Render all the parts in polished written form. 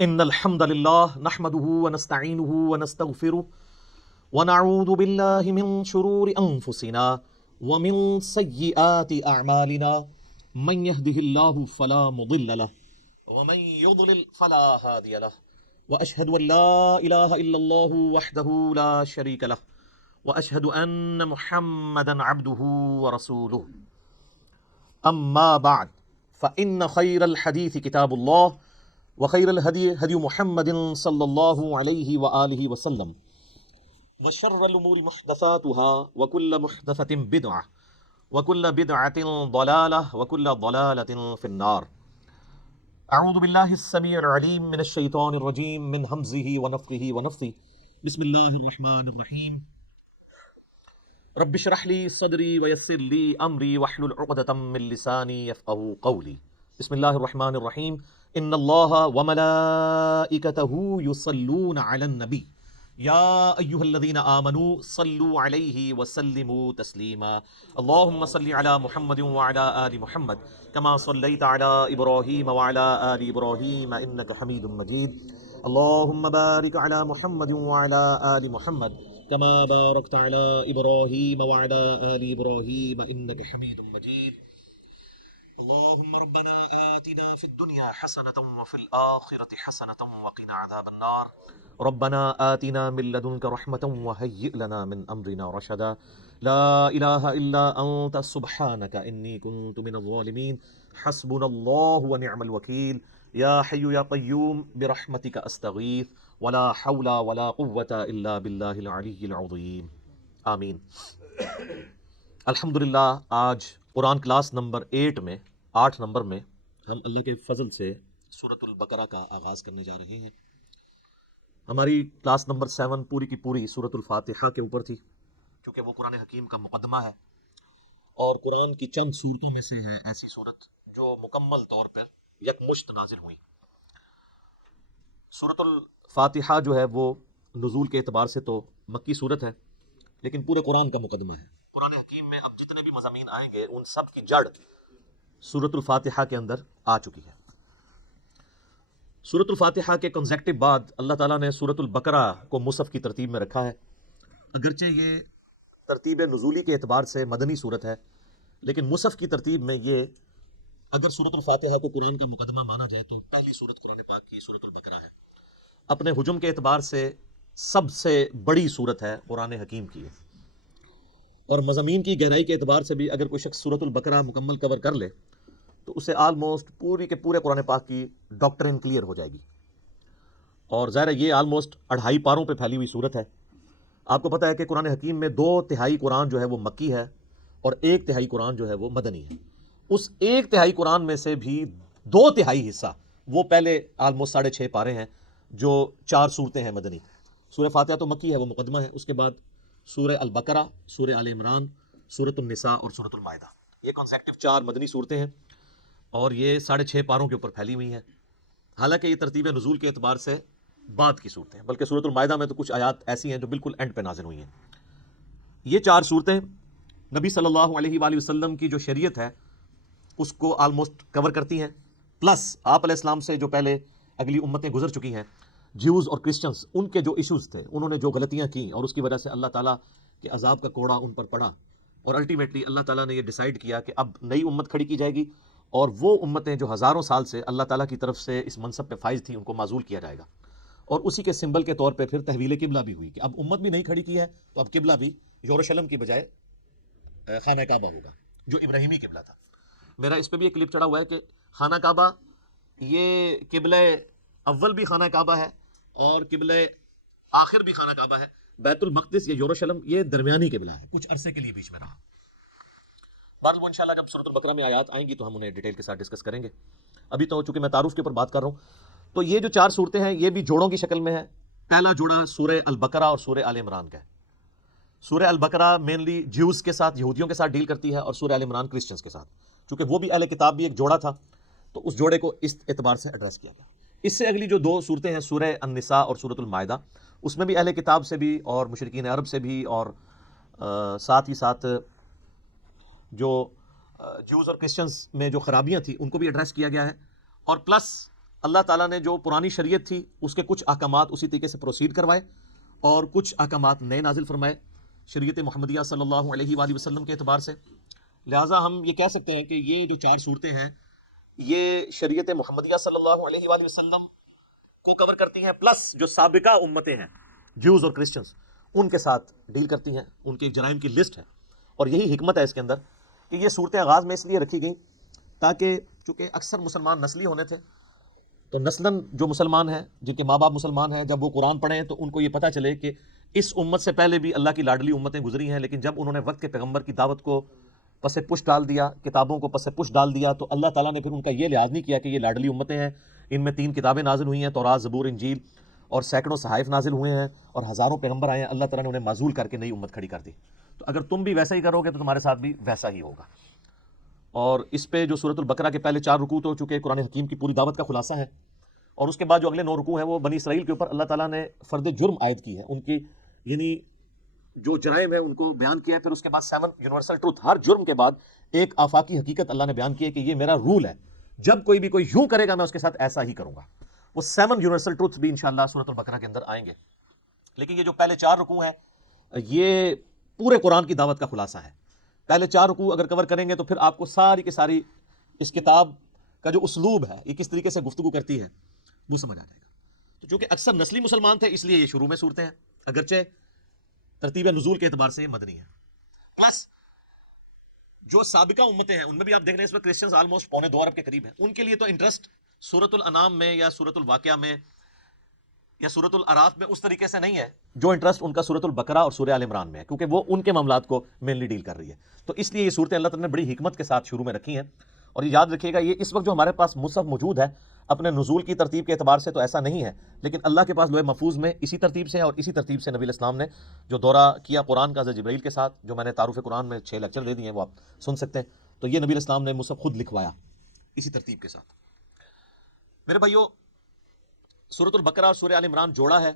إن الحمد لله نحمده ونستعينه ونستغفره ونعوذ بالله من شرور أنفسنا ومن سيئات أعمالنا من يهده الله فلا مضل له ومن يضلل فلا هادي له وأشهد أن لا إله إلا الله وحده لا شريك له وأشهد أن محمدا عبده ورسوله أما بعد فإن خير الحديث كتاب الله وخير الهدي هدي محمد صلى الله عليه وآله وسلم وشر الأمور محدثاتها وكل محدثة بدعة وكل بدعة ضلالة وكل ضلالة في النار. أعوذ بالله السميع العليم من الشيطان الرجيم من همزه ونفخه ونفثه. بسم الله الرحمن الرحيم. رب اشرح لي صدري ويسر لي أمري واحلل عقدة من لساني يفقهوا قولي. بسم الله الرحمن الرحيم. إن الله وملائكته يصلون على النبي يا أيها الذين آمنوا صلوا عليه وسلموا تسليما. اللهم صل على محمد وعلى آل محمد كما صليت على إبراهيم وعلى آل إبراهيم إنك حميد مجيد. اللهم بارك على محمد وعلى آل محمد كما باركت على إبراهيم وعلى آل إبراهيم إنك حميد مجيد. اللهم ربنا آتنا في الدنيا حسنة وفي الآخرة حسنة وقنا عذاب النار. ربنا آتنا من لدنك رحمة وهيئ لنا من أمرنا رشدا. لا إله إلا أنت سبحانك إني كنت من الظالمين. حسبنا الله ونعم الوكيل. يا حي يا قيوم برحمتك أستغيث ولا حول ولا قوة إلا بالله العلي العظيم. آمین. الحمدللہ آج قرآن کلاس نمبر 8 نمبر میں ہم اللہ کے فضل سے سورۃ البقرہ کا آغاز کرنے جا رہے ہیں. ہماری کلاس نمبر 7 پوری کی پوری سورۃ الفاتحہ کے اوپر تھی، کیونکہ وہ قرآن حکیم کا مقدمہ ہے اور قرآن کی چند صورتوں میں سے ہے ایسی صورت جو مکمل طور پر یکمشت نازل ہوئی. سورۃ الفاتحہ جو ہے وہ نزول کے اعتبار سے تو مکی صورت ہے، لیکن پورے قرآن کا مقدمہ ہے. قرآن حکیم میں اب جتنے بھی مضامین آئیں گے ان سب کی جڑ سورۃ الفاتحہ کے اندر آ چکی ہے. سورۃ الفاتحہ کے کنزیکٹو بعد اللہ تعالیٰ نے سورۃ البقرہ کو مصحف کی ترتیب میں رکھا ہے. اگرچہ یہ ترتیب نزولی کے اعتبار سے مدنی صورت ہے، لیکن مصحف کی ترتیب میں یہ اگر سورۃ الفاتحہ کو قرآن کا مقدمہ مانا جائے تو پہلی سورت قرآن پاک کی سورۃ البقرہ ہے. اپنے حجم کے اعتبار سے سب سے بڑی سورت ہے قرآن حکیم کی، اور مضامین کی گہرائی کے اعتبار سے بھی اگر کوئی شخص سورۃ البقرہ مکمل کور کر لے تو اسے آلموسٹ پوری کے پورے قرآن پاک کی ڈاکٹرن کلیئر ہو جائے گی. اور ظاہر ہے یہ آلموسٹ 2.5 پاروں پہ پھیلی ہوئی صورت ہے. آپ کو پتہ ہے کہ قرآن حکیم میں 2/3 قرآن جو ہے وہ مکی ہے اور 1/3 قرآن جو ہے وہ مدنی ہے. اس 1/3 قرآن میں سے بھی 2/3 حصہ وہ پہلے آلموسٹ 6.5 پارے ہیں جو 4 صورتیں ہیں مدنی. سورہ فاتحہ تو مکی ہے، وہ مقدمہ ہے. اس کے بعد سورہ البقرہ، سورہ آل عمران، سورۃ النساء اور سورۃ المائدہ. یہ کانسیکٹو 4 مدنی صورتیں ہیں اور یہ 6.5 پاروں کے اوپر پھیلی ہوئی ہیں. حالانکہ یہ ترتیب نزول کے اعتبار سے بعد کی صورتیں ہیں، بلکہ سورۃ المائدہ میں تو کچھ آیات ایسی ہیں جو بالکل اینڈ پہ نازل ہوئی ہیں. یہ 4 صورتیں نبی صلی اللہ علیہ وآلہ وسلم کی جو شریعت ہے اس کو آلموسٹ کور کرتی ہیں، پلس آپ علیہ السلام سے جو پہلے اگلی امتیں گزر چکی ہیں، جیوز اور کرسچنز، ان کے جو ایشوز تھے، انہوں نے جو غلطیاں کیں اور اس کی وجہ سے اللہ تعالیٰ کے عذاب کا کوڑا ان پر پڑا، اور الٹیمیٹلی اللہ تعالیٰ نے یہ ڈیسائیڈ کیا کہ اب نئی امت کھڑی کی جائے گی اور وہ امتیں جو ہزاروں سال سے اللہ تعالیٰ کی طرف سے اس منصب پہ فائز تھیں ان کو معزول کیا جائے گا. اور اسی کے سمبل کے طور پہ پھر تحویل قبلہ بھی ہوئی کہ اب امت بھی نہیں کھڑی کی ہے تو اب قبلہ بھی یروشلم کی بجائے خانہ کعبہ ہوگا جو ابراہیمی قبلہ تھا. میرا اس پہ بھی ایک کلپ چڑھا ہوا ہے کہ خانہ کعبہ یہ قبلہ اول بھی خانہ کعبہ ہے اور قبلہ آخر بھی خانہ کعبہ ہے. بیت المقدس یا یروشلم یہ درمیانی قبلہ ہے، کچھ عرصے کے لیے بیچ میں رہا. بعد وہ انشاءاللہ جب سورۃ البقرہ میں آیات آئیں گی تو ہم انہیں ڈیٹیل کے ساتھ ڈسکس کریں گے. ابھی تو چونکہ میں تعارف کے اوپر بات کر رہا ہوں تو یہ جو 4 صورتیں ہیں یہ بھی جوڑوں کی شکل میں ہے. پہلا جوڑا سورہ البقرہ اور سورہ آل عمران کا ہے. سورہ البقرہ مینلی جیوز کے ساتھ، یہودیوں کے ساتھ ڈیل کرتی ہے، اور سورہ آل عمران کرسچنز کے ساتھ. چونکہ وہ بھی اہل کتاب بھی ایک جوڑا تھا تو اس جوڑے کو اس اعتبار سے ایڈریس کیا گیا. اس سے اگلی جو 2 صورتیں ہیں سورہ النساء اور سورۃ المائدہ، اس میں بھی اہل کتاب سے بھی اور مشرکین عرب سے بھی اور ساتھ ہی ساتھ جو جوز اور کرسچنز میں جو خرابیاں تھیں ان کو بھی ایڈریس کیا گیا ہے. اور پلس اللہ تعالیٰ نے جو پرانی شریعت تھی اس کے کچھ احکامات اسی طریقے سے پروسیڈ کروائے اور کچھ احکامات نئے نازل فرمائے شریعت محمدیہ صلی اللہ علیہ وآلہ وسلم کے اعتبار سے. لہٰذا ہم یہ کہہ سکتے ہیں کہ یہ جو 4 صورتیں ہیں یہ شریعت محمدیہ صلی اللہ علیہ وآلہ وسلم کو کور کرتی ہیں، پلس جو سابقہ امتیں ہیں جیوز اور کرسچنز ان کے ساتھ ڈیل کرتی ہیں، ان کے جرائم کی لسٹ ہے. اور یہی حکمت ہے اس کے اندر کہ یہ صورتیں آغاز میں اس لیے رکھی گئیں تاکہ چونکہ اکثر مسلمان نسلی ہونے تھے تو نسلاً جو مسلمان ہیں جن کے ماں باپ مسلمان ہیں جب وہ قرآن پڑھیں تو ان کو یہ پتہ چلے کہ اس امت سے پہلے بھی اللہ کی لاڈلی امتیں گزری ہیں، لیکن جب انہوں نے وقت کے پیغمبر کی دعوت کو پس پش ڈال دیا، کتابوں کو پس پش ڈال دیا، تو اللہ تعالیٰ نے پھر ان کا یہ لحاظ نہیں کیا کہ یہ لاڈلی امتیں ہیں، ان میں 3 کتابیں نازل ہوئی ہیں، تورات، زبور، انجیل، اور سینکڑوں صحائف نازل ہوئے ہیں اور ہزاروں پیغمبر آئے ہیں. اللہ تعالیٰ نے انہیں معزول کر کے نئی امت کھڑی کر دی. تو اگر تم بھی ویسا ہی کرو گے تو تمہارے ساتھ بھی ویسا ہی ہوگا. اور اس پہ جو سورۃ البقرہ کے پہلے 4 رکوع تو چونکہ قرآن حکیم کی پوری دعوت کا خلاصہ ہے، اور اس کے بعد جو اگلے 9 رکوع ہیں وہ بنی اسرائیل کے اوپر اللہ تعالیٰ نے فرد جرم عائد کی ہے، ان کی یعنی جو جرائم ہے ان کو بیان کیا ہے. پھر اس کے بعد 7 یونیورسل ٹروتھ، ہر جرم کے بعد ایک آفاقی حقیقت اللہ نے بیان کی ہے کہ یہ میرا رول ہے، جب کوئی بھی کوئی یوں کرے گا میں اس کے ساتھ ایسا ہی کروں گا. وہ 7 یونیورسل ٹروتھ بھی انشاءاللہ سورۃ البقرہ کے اندر آئیں گے. لیکن یہ جو پہلے 4 رکوع ہیں یہ پورے قرآن کی دعوت کا خلاصہ ہے. پہلے 4 رکوع اگر کور کریں گے تو پھر آپ کو ساری کی ساری اس کتاب کا جو اسلوب ہے یہ کس طریقے سے گفتگو کرتی ہے وہ سمجھ آ جائے گا. تو چونکہ اکثر نسلی مسلمان تھے اس لیے یہ شروع میں صورتیں ہیں، اگرچہ ترتیب نزول کے اعتبار سے یہ مدنی ہے. پلس جو سابقہ امتیں ہیں ان میں بھی آپ دیکھ رہے ہیں اس وقت کرسچنز آلموسٹ 2.25 ارب کے قریب ہیں. ان کے لیے تو انٹرسٹ سورۃ الانعام میں یا سورۃ الواقعہ میں یا سورۃ الاعراف میں اس طریقے سے نہیں ہے جو انٹرسٹ ان کا سورۃ البقرہ اور سورہ آل عمران میں ہے، کیونکہ وہ ان کے معاملات کو مینلی ڈیل کر رہی ہے. تو اس لیے یہ صورتیں اللہ تعالیٰ نے بڑی حکمت کے ساتھ شروع میں رکھی ہیں. اور یہ یاد رکھیے گا یہ اس وقت جو ہمارے پاس مصحف موجود ہے اپنے نزول کی ترتیب کے اعتبار سے تو ایسا نہیں ہے، لیکن اللہ کے پاس لوح محفوظ میں اسی ترتیب سے ہے، اور اسی ترتیب سے نبی الاسلام نے جو دورہ کیا قرآن کا حضرت جبرائیل کے ساتھ، جو میں نے تعارف قرآن میں 6 لیکچر دے دیے ہیں وہ آپ سن سکتے ہیں. تو یہ نبی الاسلام نے مصحف خود لکھوایا اسی ترتیب کے ساتھ. میرے بھائیو، سورۃ البقرہ اور سورہ آل عمران جوڑا ہے،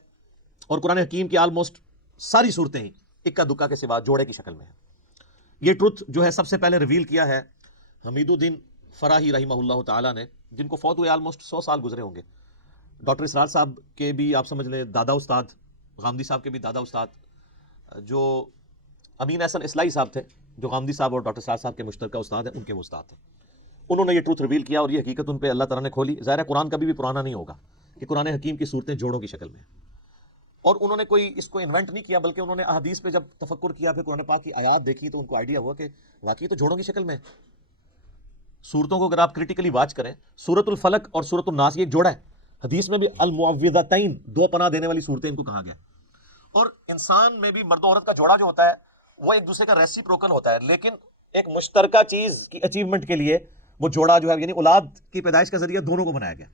اور قرآن حکیم کی آلموسٹ ساری صورتیں ہی اکا دکا کے سوا جوڑے کی شکل میں ہیں. یہ ٹروتھ جو ہے سب سے پہلے ریویل کیا ہے حمید الدین فراہی رحمہ اللہ تعالیٰ نے، جن کو فوت ہوئے آلموسٹ 100 سال گزرے ہوں گے. ڈاکٹر اسرار صاحب کے بھی آپ سمجھ لیں دادا استاد، غامدی صاحب کے بھی دادا استاد، جو امین احسن اصلاحی صاحب تھے جو غامدی صاحب اور ڈاکٹر اسرار صاحب کے مشترکہ استاد ہیں، ان کے وہ استاد تھے. انہوں نے یہ ٹروتھ ریویل کیا اور یہ حقیقت ان پہ اللہ تعالیٰ نے کھولی. ظاہر ہے قرآن کبھی بھی پرانا نہیں ہوگا کہ قرآن حکیم کی صورتیں جوڑوں کی شکل میں. اور انہوں نے کوئی اس کو انوینٹ نہیں کیا، بلکہ انہوں نے احادیث پہ جب تفکر کیا، پھر قرآن پاک کی آیات دیکھی تو ان کو آئیڈیا ہوا کہ واقعی تو جوڑوں کی شکل میں ہے. صورتوں کو اگر آپ کریٹیکلی واچ کریں، سورۃ الفلق اور سورۃ الناس یہ ایک جوڑا ہے. حدیث میں بھی المعوذتین، 2 پناہ دینے والی صورتیں ان کو کہا گیا. اور انسان میں بھی مرد و عورت کا جوڑا جو ہوتا ہے وہ ایک دوسرے کا ریسیپروکل ہوتا ہے، لیکن ایک مشترکہ چیز کی اچیومنٹ کے لیے وہ جوڑا جو ہے یعنی اولاد کی پیدائش کا ذریعہ دونوں کو بنایا گیا.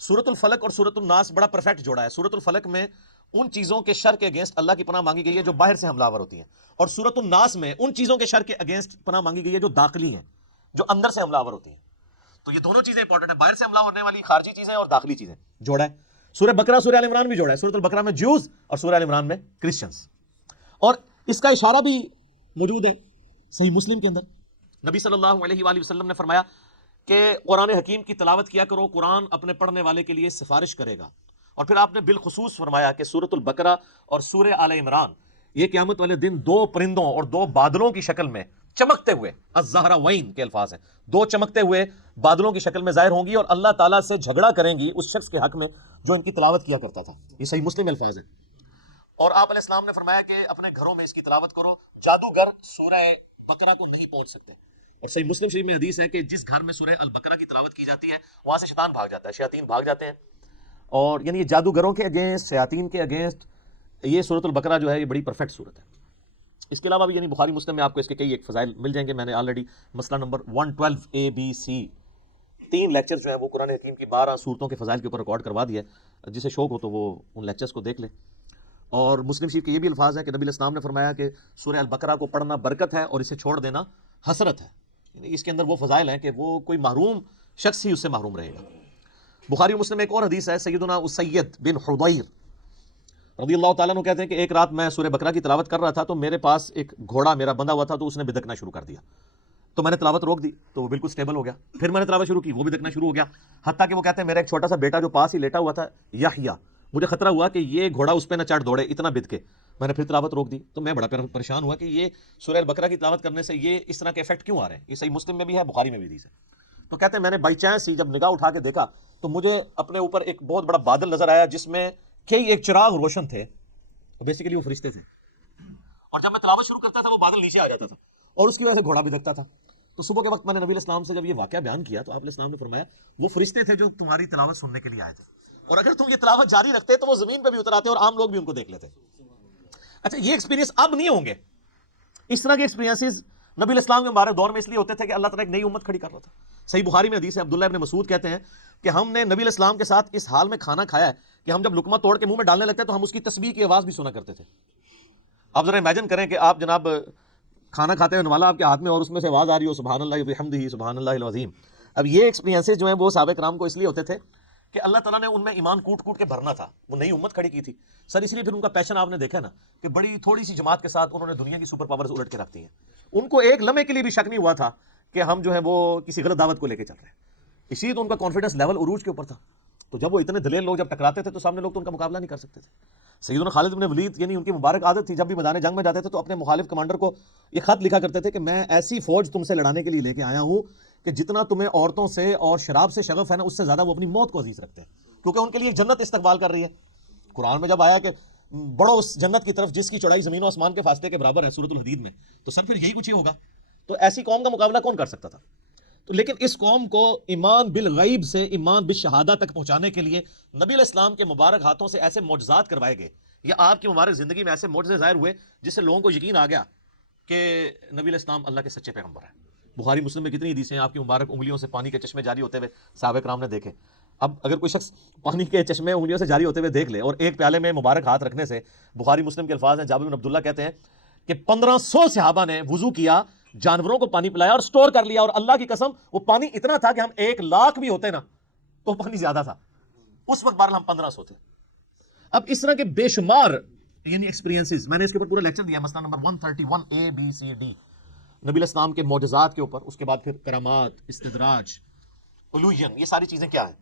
سورۃ الفلق اور سورۃ الناس بڑا پرفیکٹ جوڑا ہے. سورۃ الفلق میں ان چیزوں کے شر کے اگینسٹ اللہ کی پناہ مانگی گئی ہے جو باہر سے حملہ آور ہوتی ہیں، اور سورۃ الناس میں ان چیزوں کے شر کے اگینسٹ پناہ مانگی گئی ہے جو داخلی ہیں، جو اندر سے حملہ آور ہوتی ہیں. تو یہ دونوں چیزیں انپورٹنٹ ہیں، باہر سے حملہ ہونے والی خارجی چیزیں اور داخلی چیزیں. جوڑا ہے. سورہ بقرہ سورہ آل عمران بھی جوڑا ہے، سورۃ البقرہ میں جیوز اور سورہ آل عمران میں کرسچنز. اور اس کا اشارہ بھی موجود ہے صحیح مسلم کے اندر. نبی صلی اللہ علیہ وآلہ وسلم نے فرمایا کہ قرآن حکیم کی تلاوت کیا کرو، قرآن اپنے پڑھنے والے کے لیے سفارش کرے گا. اور پھر آپ نے بالخصوص فرمایا کہ سورۃ البقرہ اور سورہ آل عمران یہ قیامت والے دن 2 پرندوں اور 2 بادلوں کی شکل میں چمکتے ہوئے، الزہراوین کے الفاظ ہیں، 2 چمکتے ہوئے بادلوں کی شکل میں ظاہر ہوں گی اور اللہ تعالیٰ سے جھگڑا کریں گی اس شخص کے حق میں جو ان کی تلاوت کیا کرتا تھا. یہ صحیح مسلم الفاظ ہیں. اور آپ علیہ السلام نے فرمایا کہ اپنے گھروں میں اس کی تلاوت کرو، جادوگر سورہ بقرہ کو نہیں پہنچ سکتے. اور صحیح مسلم شریف میں حدیث ہے کہ جس گھر میں سورہ البقرہ کی تلاوت کی جاتی ہے وہاں سے شیطان بھاگ جاتا ہے، شیاطین بھاگ جاتے ہیں. اور یعنی یہ جادوگروں کے اگینسٹ، شیاطین کے اگینسٹ یہ سورۃ البقرہ جو ہے یہ بڑی پرفیکٹ صورت ہے. اس کے علاوہ بھی یعنی بخاری مسلم میں آپ کو اس کے کئی ایک فضائل مل جائیں گے. میں نے آلریڈی مسئلہ نمبر 112 ABC 3 لیکچر جو ہیں وہ قرآن حکیم کی 12 صورتوں کے فضائل کے اوپر ریکارڈ کروا دیا ہے. جسے شوق ہو تو وہ ان لیکچرز کو دیکھ لے. اور مسلم شریف کے یہ بھی الفاظ ہیں کہ نبی الاسلام نے فرمایا کہ سورہ البقرہ کو پڑھنا برکت ہے اور اسے چھوڑ دینا حسرت ہے. اس کے اندر وہ فضائل ہیں کہ وہ کوئی محروم شخص ہی اس سے محروم رہے گا. بخاری مسلم میں ایک اور حدیث ہے، سیدنا اسید بن حضیر رضی اللہ تعالیٰ عنہ کہتے ہیں کہ ایک رات میں سورہ بقرہ کی تلاوت کر رہا تھا تو میرے پاس ایک گھوڑا میرا بندھا ہوا تھا تو اس نے بدکنا شروع کر دیا. تو میں نے تلاوت روک دی تو وہ بالکل سٹیبل ہو گیا. پھر میں نے تلاوت شروع کی, وہ بھی دیکھنا شروع ہو گیا, حتیٰ کہ وہ کہتے ہیں میرا ایک چھوٹا سا بیٹا جو پاس ہی لیٹا ہوا تھا یحییٰ, مجھے خطرہ ہوا کہ یہ گھوڑا اس پہ نہ چڑھ دوڑے اتنا بد کے. میں نے پھر تلاوت روک دی تو میں بڑا پریشان ہوا کہ یہ سورہ البقرہ کی تلاوت کرنے سے یہ اس طرح کے افیکٹ کیوں آ رہے ہیں. یہ صحیح مسلم میں بھی ہے, بخاری میں بھی حدیث ہے. تو کہتے ہیں میں نے بائی چانس ہی جب نگاہ اٹھا کے دیکھا تو مجھے اپنے اوپر ایک بہت بڑا بادل نظر آیا جس میں کئی ایک چراغ روشن تھے, بیسیکلی وہ فرشتے تھے. اور جب میں تلاوت شروع کرتا تھا وہ بادل نیچے آ جاتا تھا اور اس کی وجہ سے گھوڑا بھی دکھتا تھا. تو صبح کے وقت میں نے نبی علیہ السلام سے جب یہ واقعہ بیان کیا تو آپ علیہ السلام نے فرمایا وہ فرشتے تھے جو تمہاری تلاوت سننے کے لیے آئے تھے, اور اگر تم یہ تلاوت جاری رکھتے تو وہ زمین پہ بھی اتر آتے اور عام لوگ بھی ان کو دیکھ لیتے. اچھا, یہ ایکسپیرینس اب نہیں ہوں گے. اس طرح کے ایکسپیرینسز نبی علیہ السلام کے ہمارے دور میں اس لیے ہوتے تھے کہ اللہ تعالیٰ ایک نئی امت کھڑی کر رہا تھا. صحیح بخاری میں حدیث ہے, عبداللہ ابن مسعود کہتے ہیں کہ ہم نے نبی علیہ السلام کے ساتھ اس حال میں کھانا کھایا ہے کہ ہم جب لقمہ توڑ کے منہ میں ڈالنے لگتے تو ہم اس کی تسبیح کی آواز بھی سنا کرتے تھے. آپ ذرا امیجن کریں کہ آپ جناب کھانا کھاتے ہیں نوالا آپ کے ہاتھ میں اور اس میں سے آواز آ رہی ہو سبحان اللہ وبحمدہ سبحان اللہ العظیم. اب یہ ایکسپیرینسز جو ہیں وہ صحابہ کرام کو اس لیے ہوتے تھے کہ اللہ تعالیٰ نے ان میں ایمان کوٹ کوٹ کے بھرنا تھا, وہ نئی امت کھڑی کی تھی سر. اس لیے پھر ان کا پیشن آپ نے دیکھا نا کہ بڑی تھوڑی سی جماعت کے ساتھ انہوں نے دنیا کی سپر پاورز الٹ کے رکھ دی ہیں. ان کو ایک لمحے کے لیے بھی شک نہیں ہوا تھا کہ ہم جو ہے وہ کسی غلط دعوت کو لے کے چل رہے ہیں. اسی لیے تو ان کا کانفیڈنس لیول عروج کے اوپر تھا. تو جب وہ اتنے دلیر لوگ جب ٹکراتے تھے تو سامنے لوگ تو ان کا مقابلہ نہیں کر سکتے تھے. سیدنا خالد بن ولید یعنی ان کی مبارک عادت تھی, جب بھی میدان جنگ میں جاتے تھے تو اپنے مخالف کمانڈر کو یہ خط لکھا کرتے تھے کہ میں ایسی فوج تم سے لڑانے کے لیے لے کے آیا ہوں کہ جتنا تمہیں عورتوں سے اور شراب سے شغف ہے نا, اس سے زیادہ وہ اپنی موت کو عزیز رکھتے ہیں, کیونکہ ان کے لیے ایک جنت استقبال کر رہی ہے. قرآن میں جب آیا کہ بڑھو اس جنت کی طرف جس کی چوڑائی زمین و آسمان کے فاصلے کے برابر ہے, سورۃ الحدید میں, تو سر پھر یہی کچھ ہی ہوگا. تو ایسی قوم کا مقابلہ کون کر سکتا تھا؟ تو لیکن اس قوم کو ایمان بالغیب سے ایمان بالشہادہ تک پہنچانے کے لیے نبی علیہ السلام کے مبارک ہاتھوں سے ایسے معجزات کروائے گئے, یا آپ کی مبارک زندگی میں ایسے معجزے ظاہر ہوئے جس سے لوگوں کو یقین آ گیا کہ نبی علیہ السلام اللہ کے سچے پیغمبر ہیں. بخاری مسلم میں کتنی حدیثیں ہیں آپ کی مبارک انگلیوں سے پانی کے چشمے جاری ہوتے ہوئے صحابہ کرام نے دیکھے. اب اگر کوئی شخص پانی کے چشمے انگلیوں سے جاری ہوتے ہوئے دیکھ لے اور ایک پیالے میں مبارک ہاتھ رکھنے سے, بخاری مسلم کے الفاظ ہیں, جابر بن عبداللہ کہتے ہیں کہ 1500 صحابہ نے وضو کیا, جانوروں کو پانی پلایا اور سٹور کر لیا, اور اللہ کی قسم وہ پانی اتنا تھا کہ ہم 1,00,000 بھی ہوتے نا تو پانی زیادہ تھا. اس وقت بہرحال ہم 1500 تھے. اب اس طرح کے بے شمار یعنی ایکسپیرینسز, میں نے اس کے اوپر پورا لیکچر دیا, مسئلہ نمبر 131 ABCD نبی علیہ السلام کے معجزات کے اوپر. اس کے بعد پھر کرامات, استدراج, الوژن, یہ ساری چیزیں کیا ہیں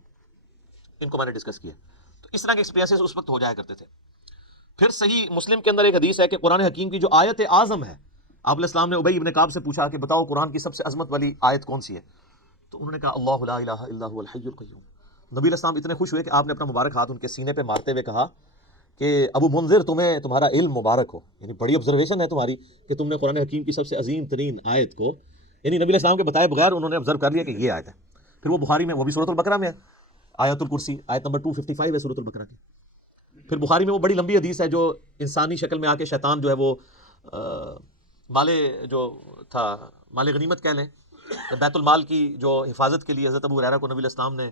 ان کو میں نے ڈسکس کیا. تو اس طرح کے ایکسپیرینسز اس وقت ہو جایا کرتے تھے. پھر صحیح مسلم کے اندر ایک حدیث ہے کہ قرآن حکیم کی جو آیت اعظم ہے, آپ علیہ السلام نے ابی ابن کعب سے پوچھا کہ بتاؤ قرآن کی سب سے عظمت والی آیت کون سی ہے, تو انہوں نے کہا اللہ لا الہ الا هو الحی القیوم. نبی علیہ السلام اتنے خوش ہوئے کہ آپ نے اپنا مبارک ہاتھ ان کے سینے پہ مارتے ہوئے کہا کہ ابو منذر تمہیں تمہارا علم مبارک ہو, یعنی بڑی آبزرویشن ہے تمہاری کہ تم نے قرآن حکیم کی سب سے عظیم ترین آیت کو, یعنی نبی علیہ السلام کے بتائے بغیر انہوں نے آبزرو کر لیا کہ یہ آیت ہے. پھر وہ بخاری میں, وہ بھی سورۃ البقرہ میں ہے, آیت الکرسی آیت نمبر 255 ہے سورۃ البقرہ کی. پھر بخاری میں وہ بڑی لمبی حدیث ہے جو انسانی شکل میں آ کے شیطان جو ہے وہ مال جو تھا مال غنیمت کہہ لیں, بیت المال کی جو حفاظت کے لیے حضرت ابو ہریرہ کو نبی علیہ السلام نے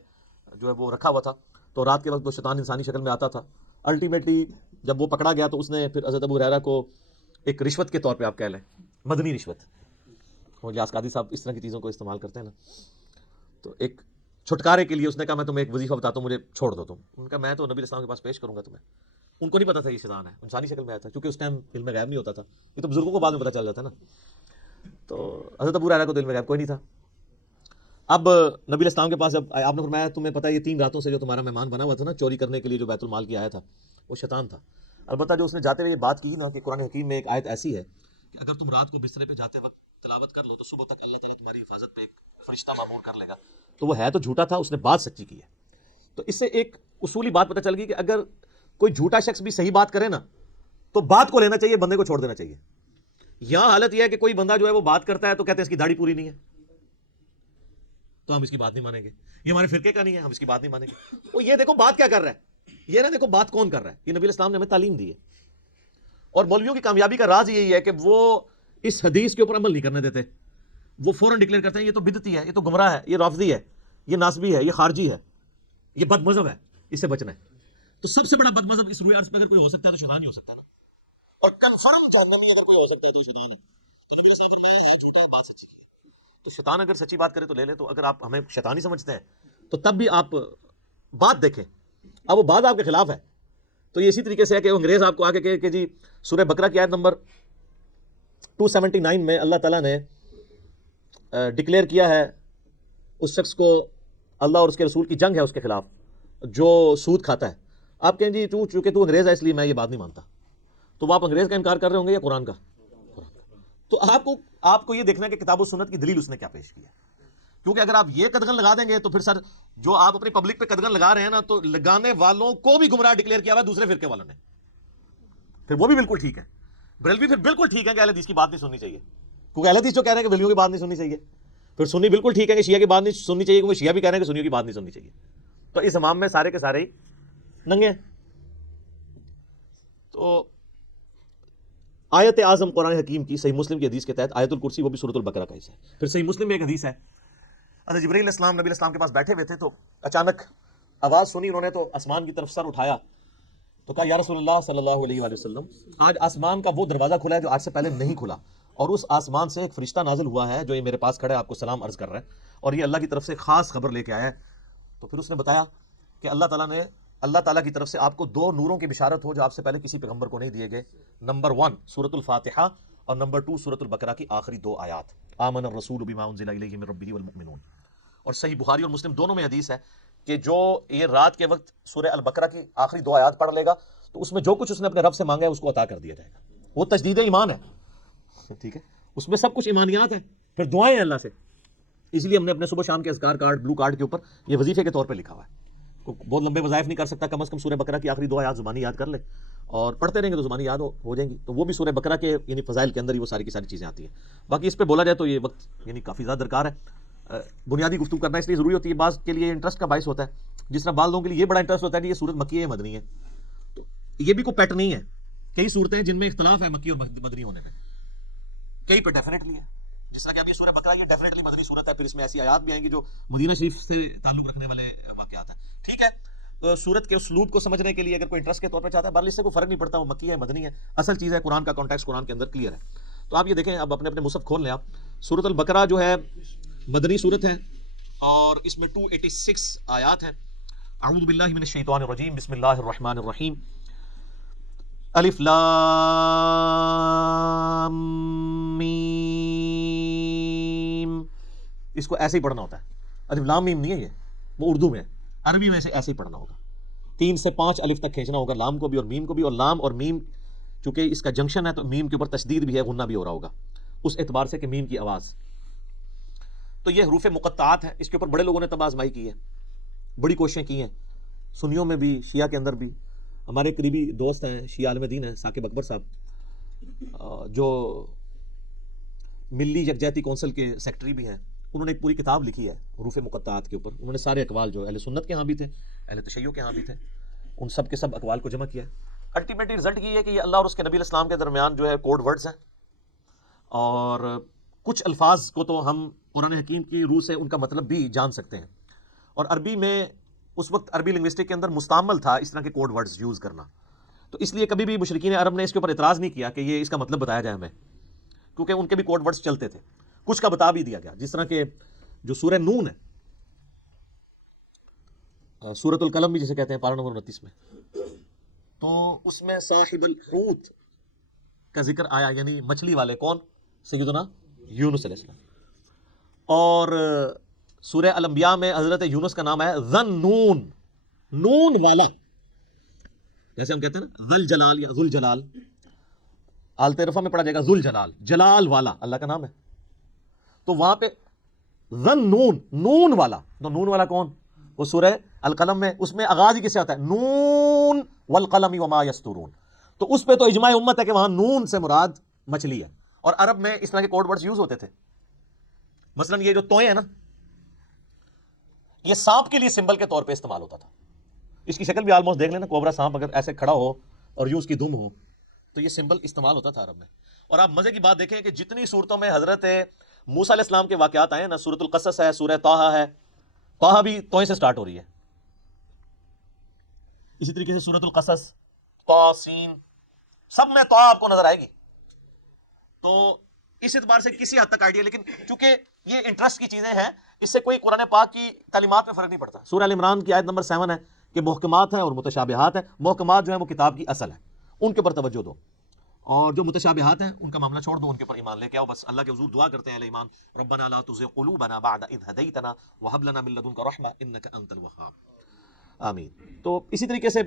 جو ہے وہ رکھا ہوا تھا, تو رات کے وقت وہ شیطان انسانی شکل میں آتا تھا. الٹیمیٹلی جب وہ پکڑا گیا تو اس نے پھر حضرت ابو ہریرہ کو ایک رشوت کے طور پہ آپ کہہ لیں, مدنی رشوت, وہ الیاس قادری صاحب اس طرح کی چیزوں کو استعمال کرتے ہیں نا, تو ایک چھٹکارے کے لیے اس نے کہا میں تمہیں ایک وظیفہ بتاتا ہوں, مجھے چھوڑ دو تم. ان کا میں تو نبی علیہ السلام کے پاس پیش کروں گا تمہیں. ان کو نہیں پتا تھا یہ شیطان ہے, انسانی شکل میں آیا تھا, کیونکہ اس ٹائم علم غیب نہیں ہوتا تھا, یہ تو بزرگوں کو بعد میں پتا چل جاتا ہے نا. تو حضرت ابو ہریرہ کو تو علم غیب کوئی نہیں تھا. اب نبی علیہ السلام کے پاس جب آپ نے فرمایا تمہیں پتہ ہے یہ 3 راتوں سے جو تمہارا مہمان بنا ہوا تھا نا چوری کرنے کے لیے جو بیت المال کی آیا تھا, وہ شیطان تھا. البتہ جو اس نے جاتے ہوئے یہ بات کی نا کہ قرآن حکیم میں ایک آیت ایسی ہے کہ اگر تم رات کو بسترے پہ جاتے وقت تلاوت کر لو تو صبح تک اللہ تعالیٰ تمہاری حفاظت پہ ایک فرشتہ معمور کر لے گا, تو وہ ہے تو جھوٹا تھا, اس نے بات سچی کی ہے. تو اس سے ایک اصولی بات پتہ چل گئی کہ اگر کوئی جھوٹا شخص بھی صحیح بات کرے نا تو بات کو لینا چاہیے, بندے کو چھوڑ دینا چاہیے. یہاں حالت یہ ہے کہ کوئی بندہ جو ہے وہ بات کرتا ہے تو کہتے ہیں اس کی داڑھی پوری نہیں ہے تو ہم اس کی بات نہیں مانیں گے, یہ ہمارے فرقے کا نہیں ہے ہم اس کی بات نہیں مانیں گے. وہ یہ دیکھو بات کیا کر رہا ہے, یہ نہ دیکھو بات کون کر رہا ہے. یہ نبی علیہ السلام نے ہمیں تعلیم دی ہے, اور مولویوں کی کامیابی کا راز یہی ہے کہ وہ اس حدیث کے اوپر عمل نہیں کرنے دیتے. وہ فوراً ڈکلیئر کرتے ہیں یہ تو بدعتی ہے, یہ تو گمراہ ہے, یہ رافضی ہے, یہ ناسبی ہے, یہ خارجی ہے, یہ بد مذہب ہے, اس سے بچنا ہے. تو سب سے بڑا بد مذہب اس روئے عرض میں اگر کوئی ہو سکتا ہے تو شیطان ہی ہو سکتا ہے نا, اور کنفرم جہنمی اگر کوئی ہو سکتا ہے تو شیطان ہے. تو نبی صلی اللہ علیہ وسلم ہے جھوٹا, بات سچی ہے. تو شیطان اگر سچی بات کرے تو لے لے, تو اگر آپ ہمیں شیطانی سمجھتے ہیں تو تب بھی آپ بات دیکھیں. اب وہ بات آپ کے خلاف ہے تو یہ اسی طریقے سے ہے کہ انگریز آپ کو آ کے کہے کہ جی سورہ بقرہ کی آیت نمبر 279 میں اللہ تعالیٰ نے ڈکلیئر کیا ہے اس شخص کو اللہ اور اس کے رسول کی جنگ ہے اس کے خلاف جو سود کھاتا ہے. آپ کہیں جی چونکہ تو انگریز ہے اس لیے میں یہ بات نہیں مانتا. تو وہ آپ انگریز کا انکار کر رہے ہوں گے یا قرآن کا؟ تو آپ کو یہ دیکھنا ہے کہ کتاب و سنت کی دلیل اس نے کیا پیش کی ہے. کیونکہ اگر آپ یہ قدغن لگا دیں گے تو پھر سر جو آپ اپنی پبلک پہ قدغن لگا رہے ہیں نا، تو لگانے والوں کو بھی گمراہ ڈکلیئر کیا ہوا ہے دوسرے فرقے والوں نے. پھر وہ بھی بالکل ٹھیک ہے. بریلوی پھر بالکل ٹھیک ہے کہ اہل حدیث کی بات نہیں سننی چاہیے، کیونکہ اہل حدیث جو کہہ رہے ہیں کہ بریلویوں کی بات نہیں سننی چاہیے. پھر سنی بالکل ٹھیک ہے کہ شیعہ کی بات نہیں سننی چاہیے، کیونکہ شیعہ بھی کہہ رہے ہیں کہ سنیوں کی بات نہیں سننی چاہیے. تو اس امام میں سارے کے سارے ہی ننگے ہیں. تو آیت اعظم قرآن حکیم کی صحیح مسلم کی حدیث کے تحت آیت الکرسی وہ بھی سورۃ البقرہ کا حصہ ہے. پھر صحیح مسلم میں ایک حدیث ہے، حضرت جبرائیل علیہ السلام نبی علیہ السلام کے پاس بیٹھے ہوئے تھے تو اچانک آواز سنی انہوں نے، تو آسمان کی طرف سر اٹھایا تو کہا یا رسول اللہ صلی اللہ علیہ وآلہ وسلم، آج آسمان کا وہ دروازہ کھلا ہے جو آج سے پہلے نہیں کھلا، اور اس آسمان سے ایک فرشتہ نازل ہوا ہے جو یہ میرے پاس کھڑا ہے، آپ کو سلام عرض کر رہا ہے، اور یہ اللہ کی طرف سے خاص خبر لے کے آیا ہے. تو پھر اس نے بتایا کہ اللہ تعالیٰ کی طرف سے آپ کو 2 نوروں کی بشارت ہو جو آپ سے پہلے کسی پیغمبر کو نہیں دیے گئے. نمبر 1 سورۃ الفاتحہ، اور نمبر 2 سورۃ البقرہ کی آخری 2 آیات، آمن الرسول بما انزل الیہ من ربہ والمؤمنون. اور صحیح بخاری اور مسلم دونوں میں حدیث ہے کہ جو یہ رات کے وقت سورہ البقرہ کی آخری 2 آیات پڑھ لے گا تو اس میں جو کچھ اس نے اپنے رب سے مانگا ہے اس کو عطا کر دیا جائے گا. وہ تجدید ایمان ہے، ٹھیک ہے، اس میں سب کچھ ایمانیات ہیں، پھر دعائیں ہیں اللہ سے. اس لیے ہم نے اپنے صبح شام کے اذکار کارڈ، بلو کارڈ کے اوپر یہ وظیفے کے طور پہ لکھا ہوا ہے. بہت لمبے وظائف نہیں کر سکتا، کم از کم سورہ بقرہ کی آخری 2 آیات زبانی یاد کر لے اور پڑھتے رہیں گے تو زبانی یاد ہو جائیں گی. تو وہ بھی سورہ بقرہ کے یعنی فضائل کے اندر ہی وہ ساری کی ساری چیزیں آتی ہیں. باقی اس پہ بولا جائے تو یہ وقت یعنی کافی زیادہ درکار ہے. بنیادی گفتگو کرنا اس لیے ضروری ہوتی ہے، بعض کے لیے انٹرسٹ کا باعث ہوتا ہے، جس طرح بعض لوگوں کے لیے یہ بڑا انٹرسٹ ہوتا ہے کہ یہ سورت مکی ہے مدنی ہے. تو یہ بھی کوئی پیٹ نہیں ہے. کئی صورتیں ہیں جن میں اختلاف ہے مکی اور مدنی ہونے میں، کئی پہ ڈیفینیٹلی ہے. جس طرح کہ اب یہ سورہ بقرہ یہ ڈیفینیٹلی مدنی صورت ہے، پھر اس میں ایسی آیات بھی آئیں گی جو مدینہ شریف سے تعلق رکھنے والے واقعات ہیں. ٹھیک ہے، تو سورت کے اسلوب کو سمجھنے کے لیے اگر کوئی انٹرسٹ کے طور پہ چاہتا ہے، بہرحال اس سے کوئی فرق نہیں پڑتا وہ مکی ہے مدنی ہے. اصل چیز ہے قرآن کا کانٹیکسٹ قرآن کے اندر کلیئر ہے. تو آپ یہ دیکھیں، اب اپنے مصحف کھول لیں آپ. سورۃ البقرہ جو ہے مدنی صورت ہے اور اس میں 286 آیات ہیں. اعوذ باللہ من الشیطان الرجیم، بسم اللہ الرحمن الرحیم. الف لام میم. اس کو ایسے ہی پڑھنا ہوتا ہے، الف لام میم نہیں ہے یہ، وہ اردو میں ہے. عربی میں سے ایسے ہی پڑھنا ہوگا، 3 سے 5 الف تک کھینچنا ہوگا، لام کو بھی اور میم کو بھی. اور لام اور میم چونکہ اس کا جنکشن ہے تو میم کے اوپر تشدید بھی ہے، غنہ بھی ہو رہا ہوگا اس اعتبار سے کہ میم کی آواز. تو یہ حروف مقطعات ہیں. اس کے اوپر بڑے لوگوں نے تب آزمائی کی ہے، بڑی کوششیں کی ہیں، سنیوں میں بھی شیعہ کے اندر بھی. ہمارے قریبی دوست ہیں شیعہ عالم دین ہیں ثاقب اکبر صاحب، جو ملی یکجہتی کونسل کے سیکٹری بھی ہیں. انہوں نے ایک پوری کتاب لکھی ہے حروف مقطعات کے اوپر. انہوں نے سارے اقوال جو اہل سنت کے ہاں بھی تھے، اہل تشیع کے ہاں بھی تھے، ان سب کے سب اقوال کو جمع کیا ہے. الٹیمیٹلی رزلٹ یہ ہے کہ یہ اللہ اور اس کے نبی علیہ السلام کے درمیان جو ہے کوڈ ورڈز ہیں، اور کچھ الفاظ کو تو ہم قرآن حکیم کی روح سے ان کا مطلب بھی جان سکتے ہیں. اور عربی میں اس وقت عربی لنگوسٹک کے اندر مستعمل تھا اس طرح کے کوڈ ورڈز یوز کرنا. تو اس لیے کبھی بھی مشرکین عرب نے اس کے اوپر اعتراض نہیں کیا کہ یہ اس کا مطلب بتایا جائے ہمیں، کیونکہ ان کے بھی کوڈ ورڈز چلتے تھے. کچھ کا بتا بھی دیا گیا، جس طرح کہ جو سورہ نون ہے، سورۃ القلم بھی جسے کہتے ہیں، پارہ نمبر 29 میں، تو اس میں صاحب الحوت کا ذکر آیا، یعنی مچھلی والے. کون؟ سیدنا یونس علیہ السلام. اور سورہ الانبیاء میں حضرت یونس کا نام ہے ذن نون، نون والا، جیسے ہم کہتے ہیں نا ذل جلال یا ذل جلال. آلت رفع میں پڑھا جائے گا ذل جلال، جلال والا اللہ کا نام ہے. تو وہاں پہ ذن نون، نون والا. تو نون والا کون؟ وہ سورہ القلم میں، اس میں آغاز ہی کس سے آتا ہے؟ نون والقلم وما یسطرون. تو اس پہ تو اجماع امت ہے کہ وہاں نون سے مراد مچھلی ہے. اور عرب میں اس طرح کے کوڈ ورڈز یوز ہوتے تھے. مثلا یہ جو توئیں ہیں نا، یہ سانپ کے لیے سمبل کے طور پہ استعمال ہوتا تھا. اس کی شکل بھی آلموسٹ دیکھ لینا، کوبرا سانپ اگر ایسے کھڑا ہو اور یوں اس کی دم ہو تو یہ سمبل استعمال ہوتا تھا عرب میں. اور آپ مزے کی بات دیکھیں کہ جتنی صورتوں میں حضرت موسیٰ علیہ السلام کے واقعات آئے نا، سورۃ القصص ہے، سورہ طٰہٰ ہے، طٰہٰ بھی توئیں سے سٹارٹ ہو رہی ہے. اسی طریقے سے سورۃ القصص، طاسین، سب میں طٰہٰ آپ کو نظر آئے گی. تو اس اعتبار سے کسی حد تک آئیڈیا، لیکن چونکہ یہ انٹرسٹ کی چیزیں ہیں، اس سے کوئی قرآن پاک کی تعلیمات میں فرق نہیں پڑتا. سورہ ال عمران کی آیت نمبر 7 ہے کہ محکمات ہیں اور متشابہات ہیں. محکمات جو ہیں وہ کتاب کی اصل ہے، ان کے پر توجہ دو. اور جو متشابہات ہیں ان کا معاملہ چھوڑ دو، ان کے اوپر ایمان لے کے آؤ، بس اللہ کے حضور دعا کرتے ہیں اہل ایمان، ربنا لا تزغ قلوبنا بعد اذ ہدیتنا وہب لنا من لدنک رحمہ انک انت الوہاب، آمین۔ تو اسی طریقے سے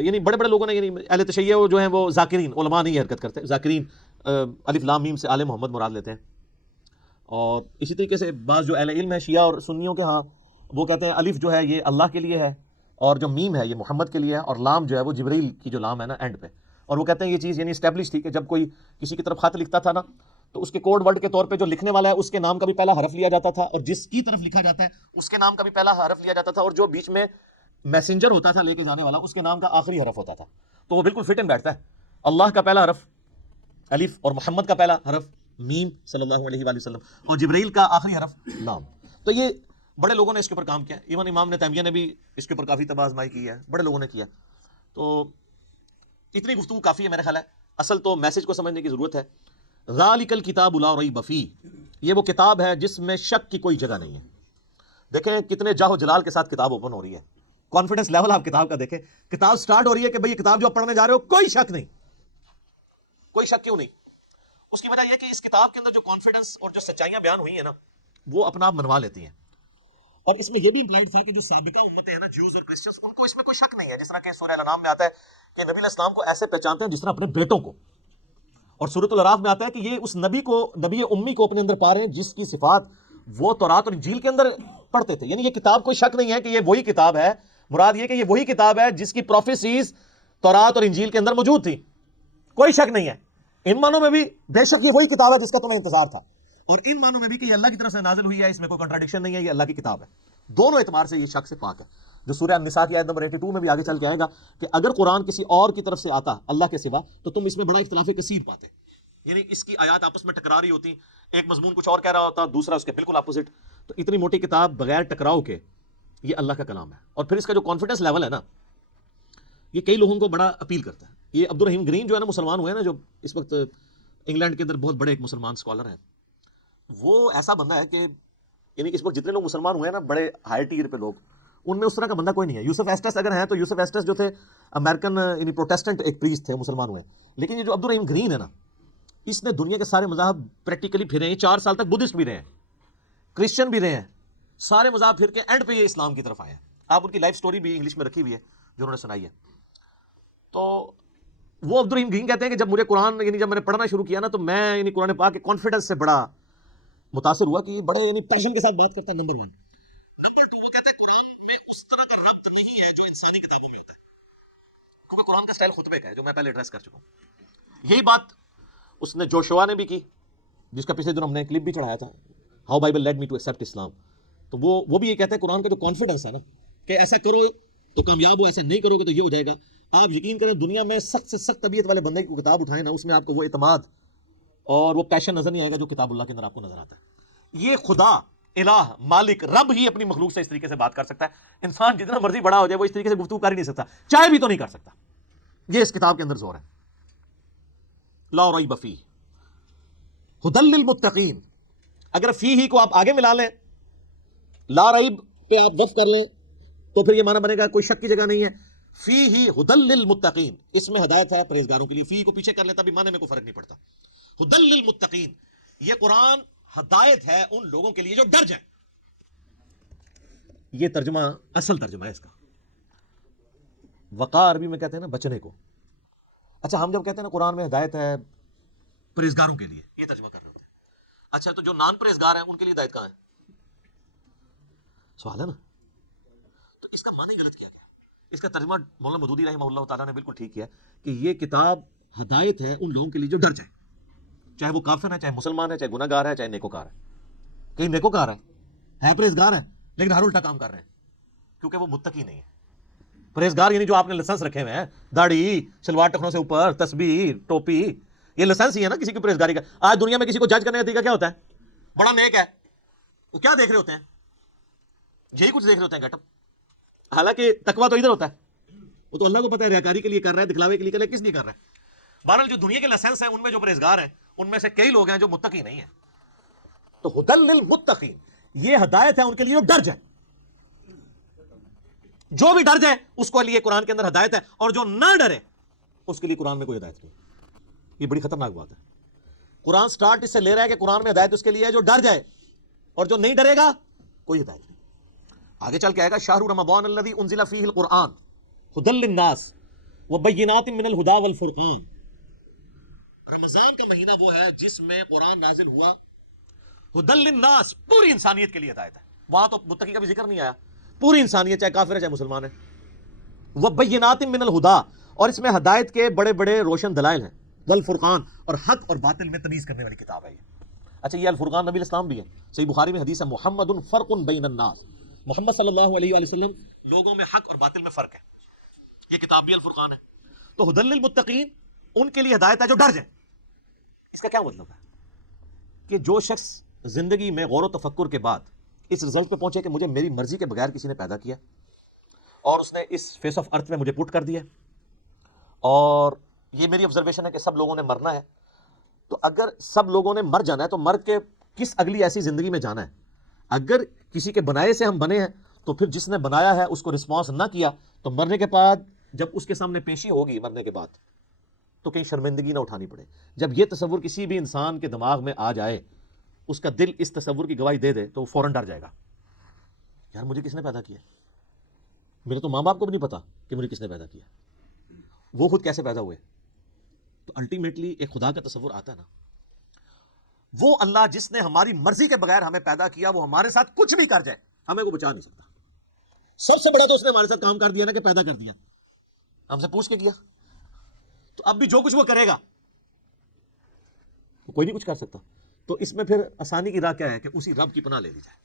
یعنی بڑے بڑے لوگوں نے، یعنی اہل تشیع جو ہیں وہ ذاکرین، علماء نہیں حرکت کرتے، ذاکرین الف لام میم سے آل محمد مراد لیتے ہیں۔ اور اسی طریقے سے بعض جو اہل علم ہے شیعہ اور سنیوں کے ہاں، وہ کہتے ہیں الف جو ہے یہ اللہ کے لیے ہے، اور جو میم ہے یہ محمد کے لیے ہے، اور لام جو ہے وہ جبریل کی جو لام ہے نا اینڈ پہ، اور وہ کہتے ہیں یہ چیز یعنی اسٹیبلش تھی کہ جب کوئی کسی کی طرف خط لکھتا تھا نا تو اس کے کوڈ ورڈ کے طور پہ جو لکھنے والا ہے اس کے نام کا بھی پہلا حرف لیا جاتا تھا، اور جس کی طرف لکھا جاتا ہے اس کے نام کا بھی پہلا حرف لیا جاتا تھا، اور جو بیچ میں میسنجر ہوتا تھا لے کے جانے والا اس کے نام کا آخری حرف ہوتا تھا، تو وہ بالکل فٹ ان بیٹھتا ہے، اللہ کا پہلا حرف الف اور محمد کا پہلا حرف میم صلی اللہ علیہ وآلہ وسلم، اور جبریل کا آخری حرف لام۔ تو یہ بڑے لوگوں نے اس کے اوپر کام کیا، ایون امام نے تیمیہ نے بھی اس کے اوپر کافی تباہ آزمائی کی ہے، بڑے لوگوں نے کیا۔ تو اتنی گفتگو کافی ہے میرا خیال ہے، اصل تو میسج کو سمجھنے کی ضرورت ہے۔ ذالک الکتاب لا ریب فیہ، یہ وہ کتاب ہے جس میں شک کی کوئی جگہ نہیں ہے۔ دیکھیں کتنے جاہ و جلال کے ساتھ کتاب اوپن ہو رہی ہے، کانفیڈنس لیول آپ کتاب کا دیکھیں، کتاب سٹارٹ ہو رہی ہے کہ بھئی یہ کتاب جو آپ پڑھنے جا رہے ہو کوئی شک نہیں، کوئی شک کیوں نہیں؟ اس کی وجہ یہ کہ اس کتاب کے اندر جو کانفیڈنس اور جو سچائیاں بیان ہوئی ہیں نا وہ اپنا آپ منوا لیتی ہیں، اور اس میں یہ بھی امپلائڈ تھا کہ جو سابقہ امتیں ہیں نا جیوز اور کرسچنز، ان کو اس میں کوئی شک نہیں ہے، جس طرح کہ سورہ الانعام میں آتا ہے کہ نبی علیہ السلام کو ایسے پہچانتے ہیں جس طرح اپنے بیٹوں کو، اور سورۃ الاعراف میں آتا ہے کہ یہ اس نبی کو، نبی امی کو اپنے اندر پا رہے ہیں جس کی صفات وہ تورات اور انجیل کے اندر پڑھتے تھے، یعنی یہ کتاب کوئی شک نہیں ہے کہ یہ وہی کتاب ہے، مراد یہ کہ یہ وہی کتاب ہے جس کی پروفیسیز تورات اور انجیل کے اندر موجود تھی، کوئی شک نہیں ہے۔ ان معنوں میں بھی بے شک یہ وہی کتاب ہے جس کا تمہیں انتظار تھا، اور ان معنوں میں بھی کہ یہ اللہ کی طرف سے نازل ہوئی ہے، اس میں کوئی کنٹراڈکشن نہیں ہے، یہ اللہ کی کتاب ہے، دونوں اعتبار سے یہ شک سے پاک ہے۔ جو سورہ النساء کی آیت نمبر 82 میں بھی آگے چل کے آئے گا کہ اگر قرآن کسی اور کی طرف سے آتا اللہ کے سوا تو تم اس میں بڑا اختلاف کثیر پاتے، یعنی اس کی آیات آپس میں ٹکرا رہی ہوتی، ایک مضمون کچھ اور کہہ رہا ہوتا، دوسرا اس کے بالکل اپوزٹ، تو اتنی موٹی کتاب بغیر ٹکراؤ کے یہ اللہ کا کلام ہے۔ اور پھر اس کا جو کانفیڈنس لیول ہے نا یہ کئی لوگوں کو بڑا اپیل کرتا ہے۔ یہ عبد الرحیم گرین جو ہے نا مسلمان ہوئے ہیں نا، جو اس وقت انگلینڈ کے اندر بہت بڑے ایک مسلمان سکالر ہیں، وہ ایسا بندہ ہے کہ یعنی اس وقت جتنے لوگ مسلمان ہوئے ہیں نا بڑے ہائی ٹیر پہ لوگ، ان میں اس طرح کا بندہ کوئی نہیں ہے۔ یوسف ایسٹس اگر ہیں تو یوسف ایسٹس جو تھے امریکن یعنی پروٹیسٹنٹ ایک پریسٹ تھے، مسلمان ہوئے، لیکن یہ جو عبد الرحیم گرین ہے نا اس نے دنیا کے سارے مذاہب پریکٹیکلی پھرے ہیں، 4 سال تک بدھسٹ بھی رہے ہیں، کرسچن بھی رہے ہیں، سارے مذاہب پھر کے اینڈ پہ یہ اسلام کی طرف آئے ہیں۔ آپ ان کی لائف سٹوری بھی انگلش میں رکھی ہوئی ہے جو انہوں نے سنائی ہے۔ تو وہ عبد الرحیم گرین کہتے ہیں کہ جب مجھے قرآن یعنی جب میں نے پڑھنا شروع کیا نا تو میں یعنی قرآن پاک کے کانفیڈنس سے بڑا متاثر ہوا کہ یہ بڑے یعنی پیشن کے ساتھ بات کرتا ہے، نمبر 1۔ نمبر 2 وہ کہتا ہے قرآن میں اس طرح کا ربط نہیں ہے جو انسانی کتابوں میں ہوتا ہے، کیونکہ قرآن کا سٹائل خطبے کا ہے جو میں پہلے ایڈریس کر چکا ہوں۔ یہی بات اس نے جوشوا نے بھی کی، جس کا پچھلے دن ہم نے کلپ بھی چڑھایا تھا، how Bible lead me to accept Islam. تو وہ بھی یہ کہتے ہیں قرآن کا جو کانفیڈنس ہے نا کہ ایسا کرو تو کامیاب ہو، ایسے نہیں کرو گے تو یہ ہو جائے گا۔ آپ یقین کریں دنیا میں سخت سے سخت طبیعت والے بندے کی کتاب اٹھائیں نا اس میں آپ کو وہ اعتماد اور وہ پیشن نظر نہیں آئے گا جو کتاب اللہ کے اندر آپ کو نظر آتا ہے۔ یہ خدا الہ مالک رب ہی اپنی مخلوق سے اس طریقے سے بات کر سکتا ہے، انسان جتنا مرضی بڑا ہو جائے وہ اس طریقے سے گفتگو کر ہی نہیں سکتا، چاہے بھی تو نہیں کر سکتا۔ یہ اس کتاب کے اندر زور ہے۔ لا ریب فیہ ھدی للمتقین، اگر فی ہی کو آپ آگے ملا لیں، لا ریب پہ آپ وقف کر لیں تو پھر یہ معنی بنے گا کوئی شک کی جگہ نہیں ہے۔ فی ہی ھدی للمتقین، اس میں ہدایت ہے پرہیزگاروں کے لیے، فی کو پیچھے کر لیتا بھی معنی میں کوئی فرق نہیں پڑتا۔ ھدی للمتقین، یہ قرآن ہدایت ہے ان لوگوں کے لیے جو ڈر جائیں۔ یہ ترجمہ اصل ترجمہ ہے اس کا۔ وقار عربی میں کہتے ہیں نا بچنے کو۔ اچھا ہم جب کہتے ہیں نا قرآن میں ہدایت ہے پرہیزگاروں کے لیے، یہ ترجمہ کر رہے ہوتے ہیں۔ اچھا تو جو نان پرہیزگار ہیں ان کے لیے ہدایت کہاں ہے؟ سوال ہے نا۔ تو اس کا معنی غلط کیا گیا؟ اس کا ترجمہ مولانا مودودی رحمہ اللہ تعالیٰ نے بالکل ٹھیک کیا کہ یہ کتاب ہدایت ہے ان لوگوں کے لیے جو ڈر جائیں، چاہے وہ کافر ہے، چاہے مسلمان ہے، چاہے گناہ گار ہے، چاہے نیکوکار ہے۔ کہیں نیکوکار ہے پرہیزگار ہے لیکن ہر الٹا کام کر رہے ہیں کیونکہ وہ متقی نہیں ہے۔ پرہیزگار یعنی جو آپ نے لائسنس رکھے ہوئے ہیں، داڑھی، شلوار ٹخنوں سے اوپر، تسبیح، ٹوپی، یہ لائسنس ہی ہے نا کسی کی پرہیزگاری کا۔ آج دنیا میں کسی کو جج کرنے کا طریقہ کیا ہوتا ہے؟ بڑا نیک ہے، وہ کیا دیکھ رہے ہوتے ہیں؟ یہی کچھ دیکھ رہے ہوتے ہیں، گیٹ اپ۔ حالانکہ تقویٰ تو ادھر ہوتا ہے، وہ تو اللہ کو پتہ ہے ریاکاری کے لیے کر رہا ہے، دکھلاوے کے لیے کر رہا ہے، کس لیے کر رہا ہے۔ بہرحال جو دنیا کے لائسنس ہیں ان میں جو پرہیزگار ہیں ان میں سے کئی لوگ ہیں جو متقی نہیں ہیں۔ تو ھدی للمتقین، یہ ہدایت ہے ان کے لیے جو ڈر جائیں، جو بھی ڈر جائے اس کو لیے قرآن کے اندر ہدایت ہے، اور جو نہ ڈرے اس کے لیے قرآن میں کوئی ہدایت نہیں۔ یہ بڑی خطرناک بات ہے. قرآن سٹارٹ اس سے لے رہا ہے کہ قرآن میں ہدایت اس کے لیے ہے جو ڈر جائے, اور جو نہیں ڈرے گا کوئی ہدایت نہیں. آگے چل کے آئے گا شہر رمضان الذی انزل فیہ القرآن ھدی للناس وبینات من الہدی والفرقان. رمضان کا مہینہ وہ ہے جس میں قرآن نازل ہوا ھدی للناس, پوری انسانیت کے لیے ہدایت ہے. وہاں تو متقی کا بھی ذکر نہیں آیا, پوری انسانیت چاہے کافر ہے چاہے مسلمان ہے. وبینات من الہدی, اور اس میں ہدایت کے بڑے بڑے روشن دلائل ہیں, والفرقان, اور حق اور باطل میں تمیز کرنے والی کتاب ہے یہ. اچھا یہ الفرقان نبی الاسلام بھی ہے, صحیح بخاری میں حدیث ہے محمد فرق بین الناس, محمد صلی اللہ علیہ وآلہ وسلم لوگوں میں حق اور باطل میں فرق ہے. یہ کتاب بھی الفرقان ہے. تو ھدی للمتقین, ان کے لیے ہدایت ہے جو ڈر جائیں. اس کا کیا مطلب ہے کہ جو شخص زندگی میں غور و تفکر کے بعد اس رزلٹ پہ پہنچے کہ مجھے میری مرضی کے بغیر کسی نے پیدا کیا اور اس نے اس فیس آف ارتھ میں مجھے پٹ کر دیا, اور یہ میری آبزرویشن ہے کہ سب لوگوں نے مرنا ہے, تو اگر سب لوگوں نے مر جانا ہے تو مر کے کس اگلی ایسی زندگی میں جانا ہے. اگر کسی کے بنائے سے ہم بنے ہیں تو پھر جس نے بنایا ہے اس کو رسپانس نہ کیا تو مرنے کے بعد جب اس کے سامنے پیشی ہوگی مرنے کے بعد تو کہیں شرمندگی نہ اٹھانی پڑے. جب یہ تصور کسی بھی انسان کے دماغ میں آ جائے, اس کا دل اس تصور کی گواہی دے دے, تو وہ فوراً ڈر جائے گا, یار مجھے کس نے پیدا کیا, میرے تو ماں باپ کو بھی نہیں پتا کہ مجھے کس نے پیدا کیا, وہ خود کیسے پیدا ہوئے. تو الٹیمیٹلی ایک خدا کا تصور آتا ہے نا, وہ اللہ جس نے ہماری مرضی کے بغیر ہمیں پیدا کیا, وہ ہمارے ساتھ کچھ بھی کر جائے ہمیں کو بچا نہیں سکتا. سب سے بڑا تو اس نے ہمارے ساتھ کام کر دیا نا کہ پیدا کر دیا, ہم سے پوچھ کے کیا. تو اب بھی جو کچھ وہ کرے گا کوئی نہیں کچھ کر سکتا. تو اس میں پھر آسانی کی راہ کیا ہے کہ اسی رب کی پناہ لے لی جائے,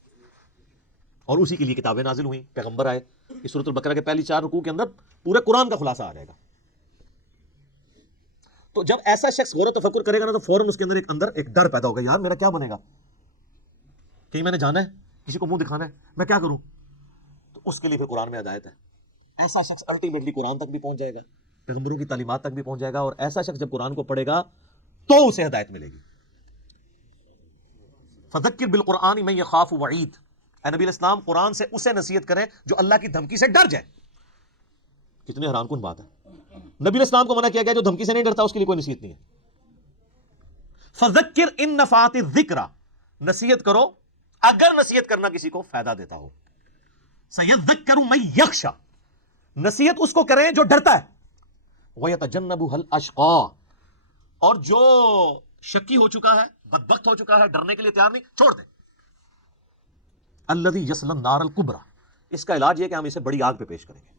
اور اسی کے لیے کتابیں نازل ہوئیں, پیغمبر آئے. اس سورۃ البقرہ کے پہلی 4 رکوع کے اندر پورے قرآن کا خلاصہ آ جائے گا. تو جب ایسا شخص غور و تفکر کرے گا نا تو فوراً اس کے اندر ایک ڈر پیدا ہوگا, یار میرا کیا بنے گا, کہیں میں نے جانا ہے, کسی کو منہ دکھانا ہے, میں کیا کروں. تو اس کے لیے پھر قرآن میں ہدایت ہے. ایسا شخص الٹیمیٹلی قرآن تک بھی پہنچ جائے گا, پیغمبروں کی تعلیمات تک بھی پہنچ جائے گا, اور ایسا شخص جب قرآن کو پڑھے گا تو اسے ہدایت ملے گی. فذکر بالقرآن من یخاف وعید, اے نبی الاسلام قرآن سے اسے نصیحت کریں جو اللہ کی دھمکی سے ڈر جائے. کتنی حیران کن بات ہے, نبی الاسلام کو منع کیا گیا جو دھمکی سے نہیں ڈرتا اس کے لیے کوئی نصیحت نہیں ہے. فذکر ان نفعت الذکر, نصیحت کرو اگر نصیحت کرنا کسی کو فائدہ دیتا ہو. سیذکر من یخشی, نصیحت اس کو کریں جو ڈرتا ہے. ویتجنبها الاشقی, اور جو شکی ہو چکا ہے, بدبخت ہو چکا ہے, ڈرنے کے لیے تیار نہیں, چھوڑ دیں. الذی یصلی النار الکبری, اس کا علاج یہ کہ ہم اسے بڑی آگ پہ پیش کریں گے.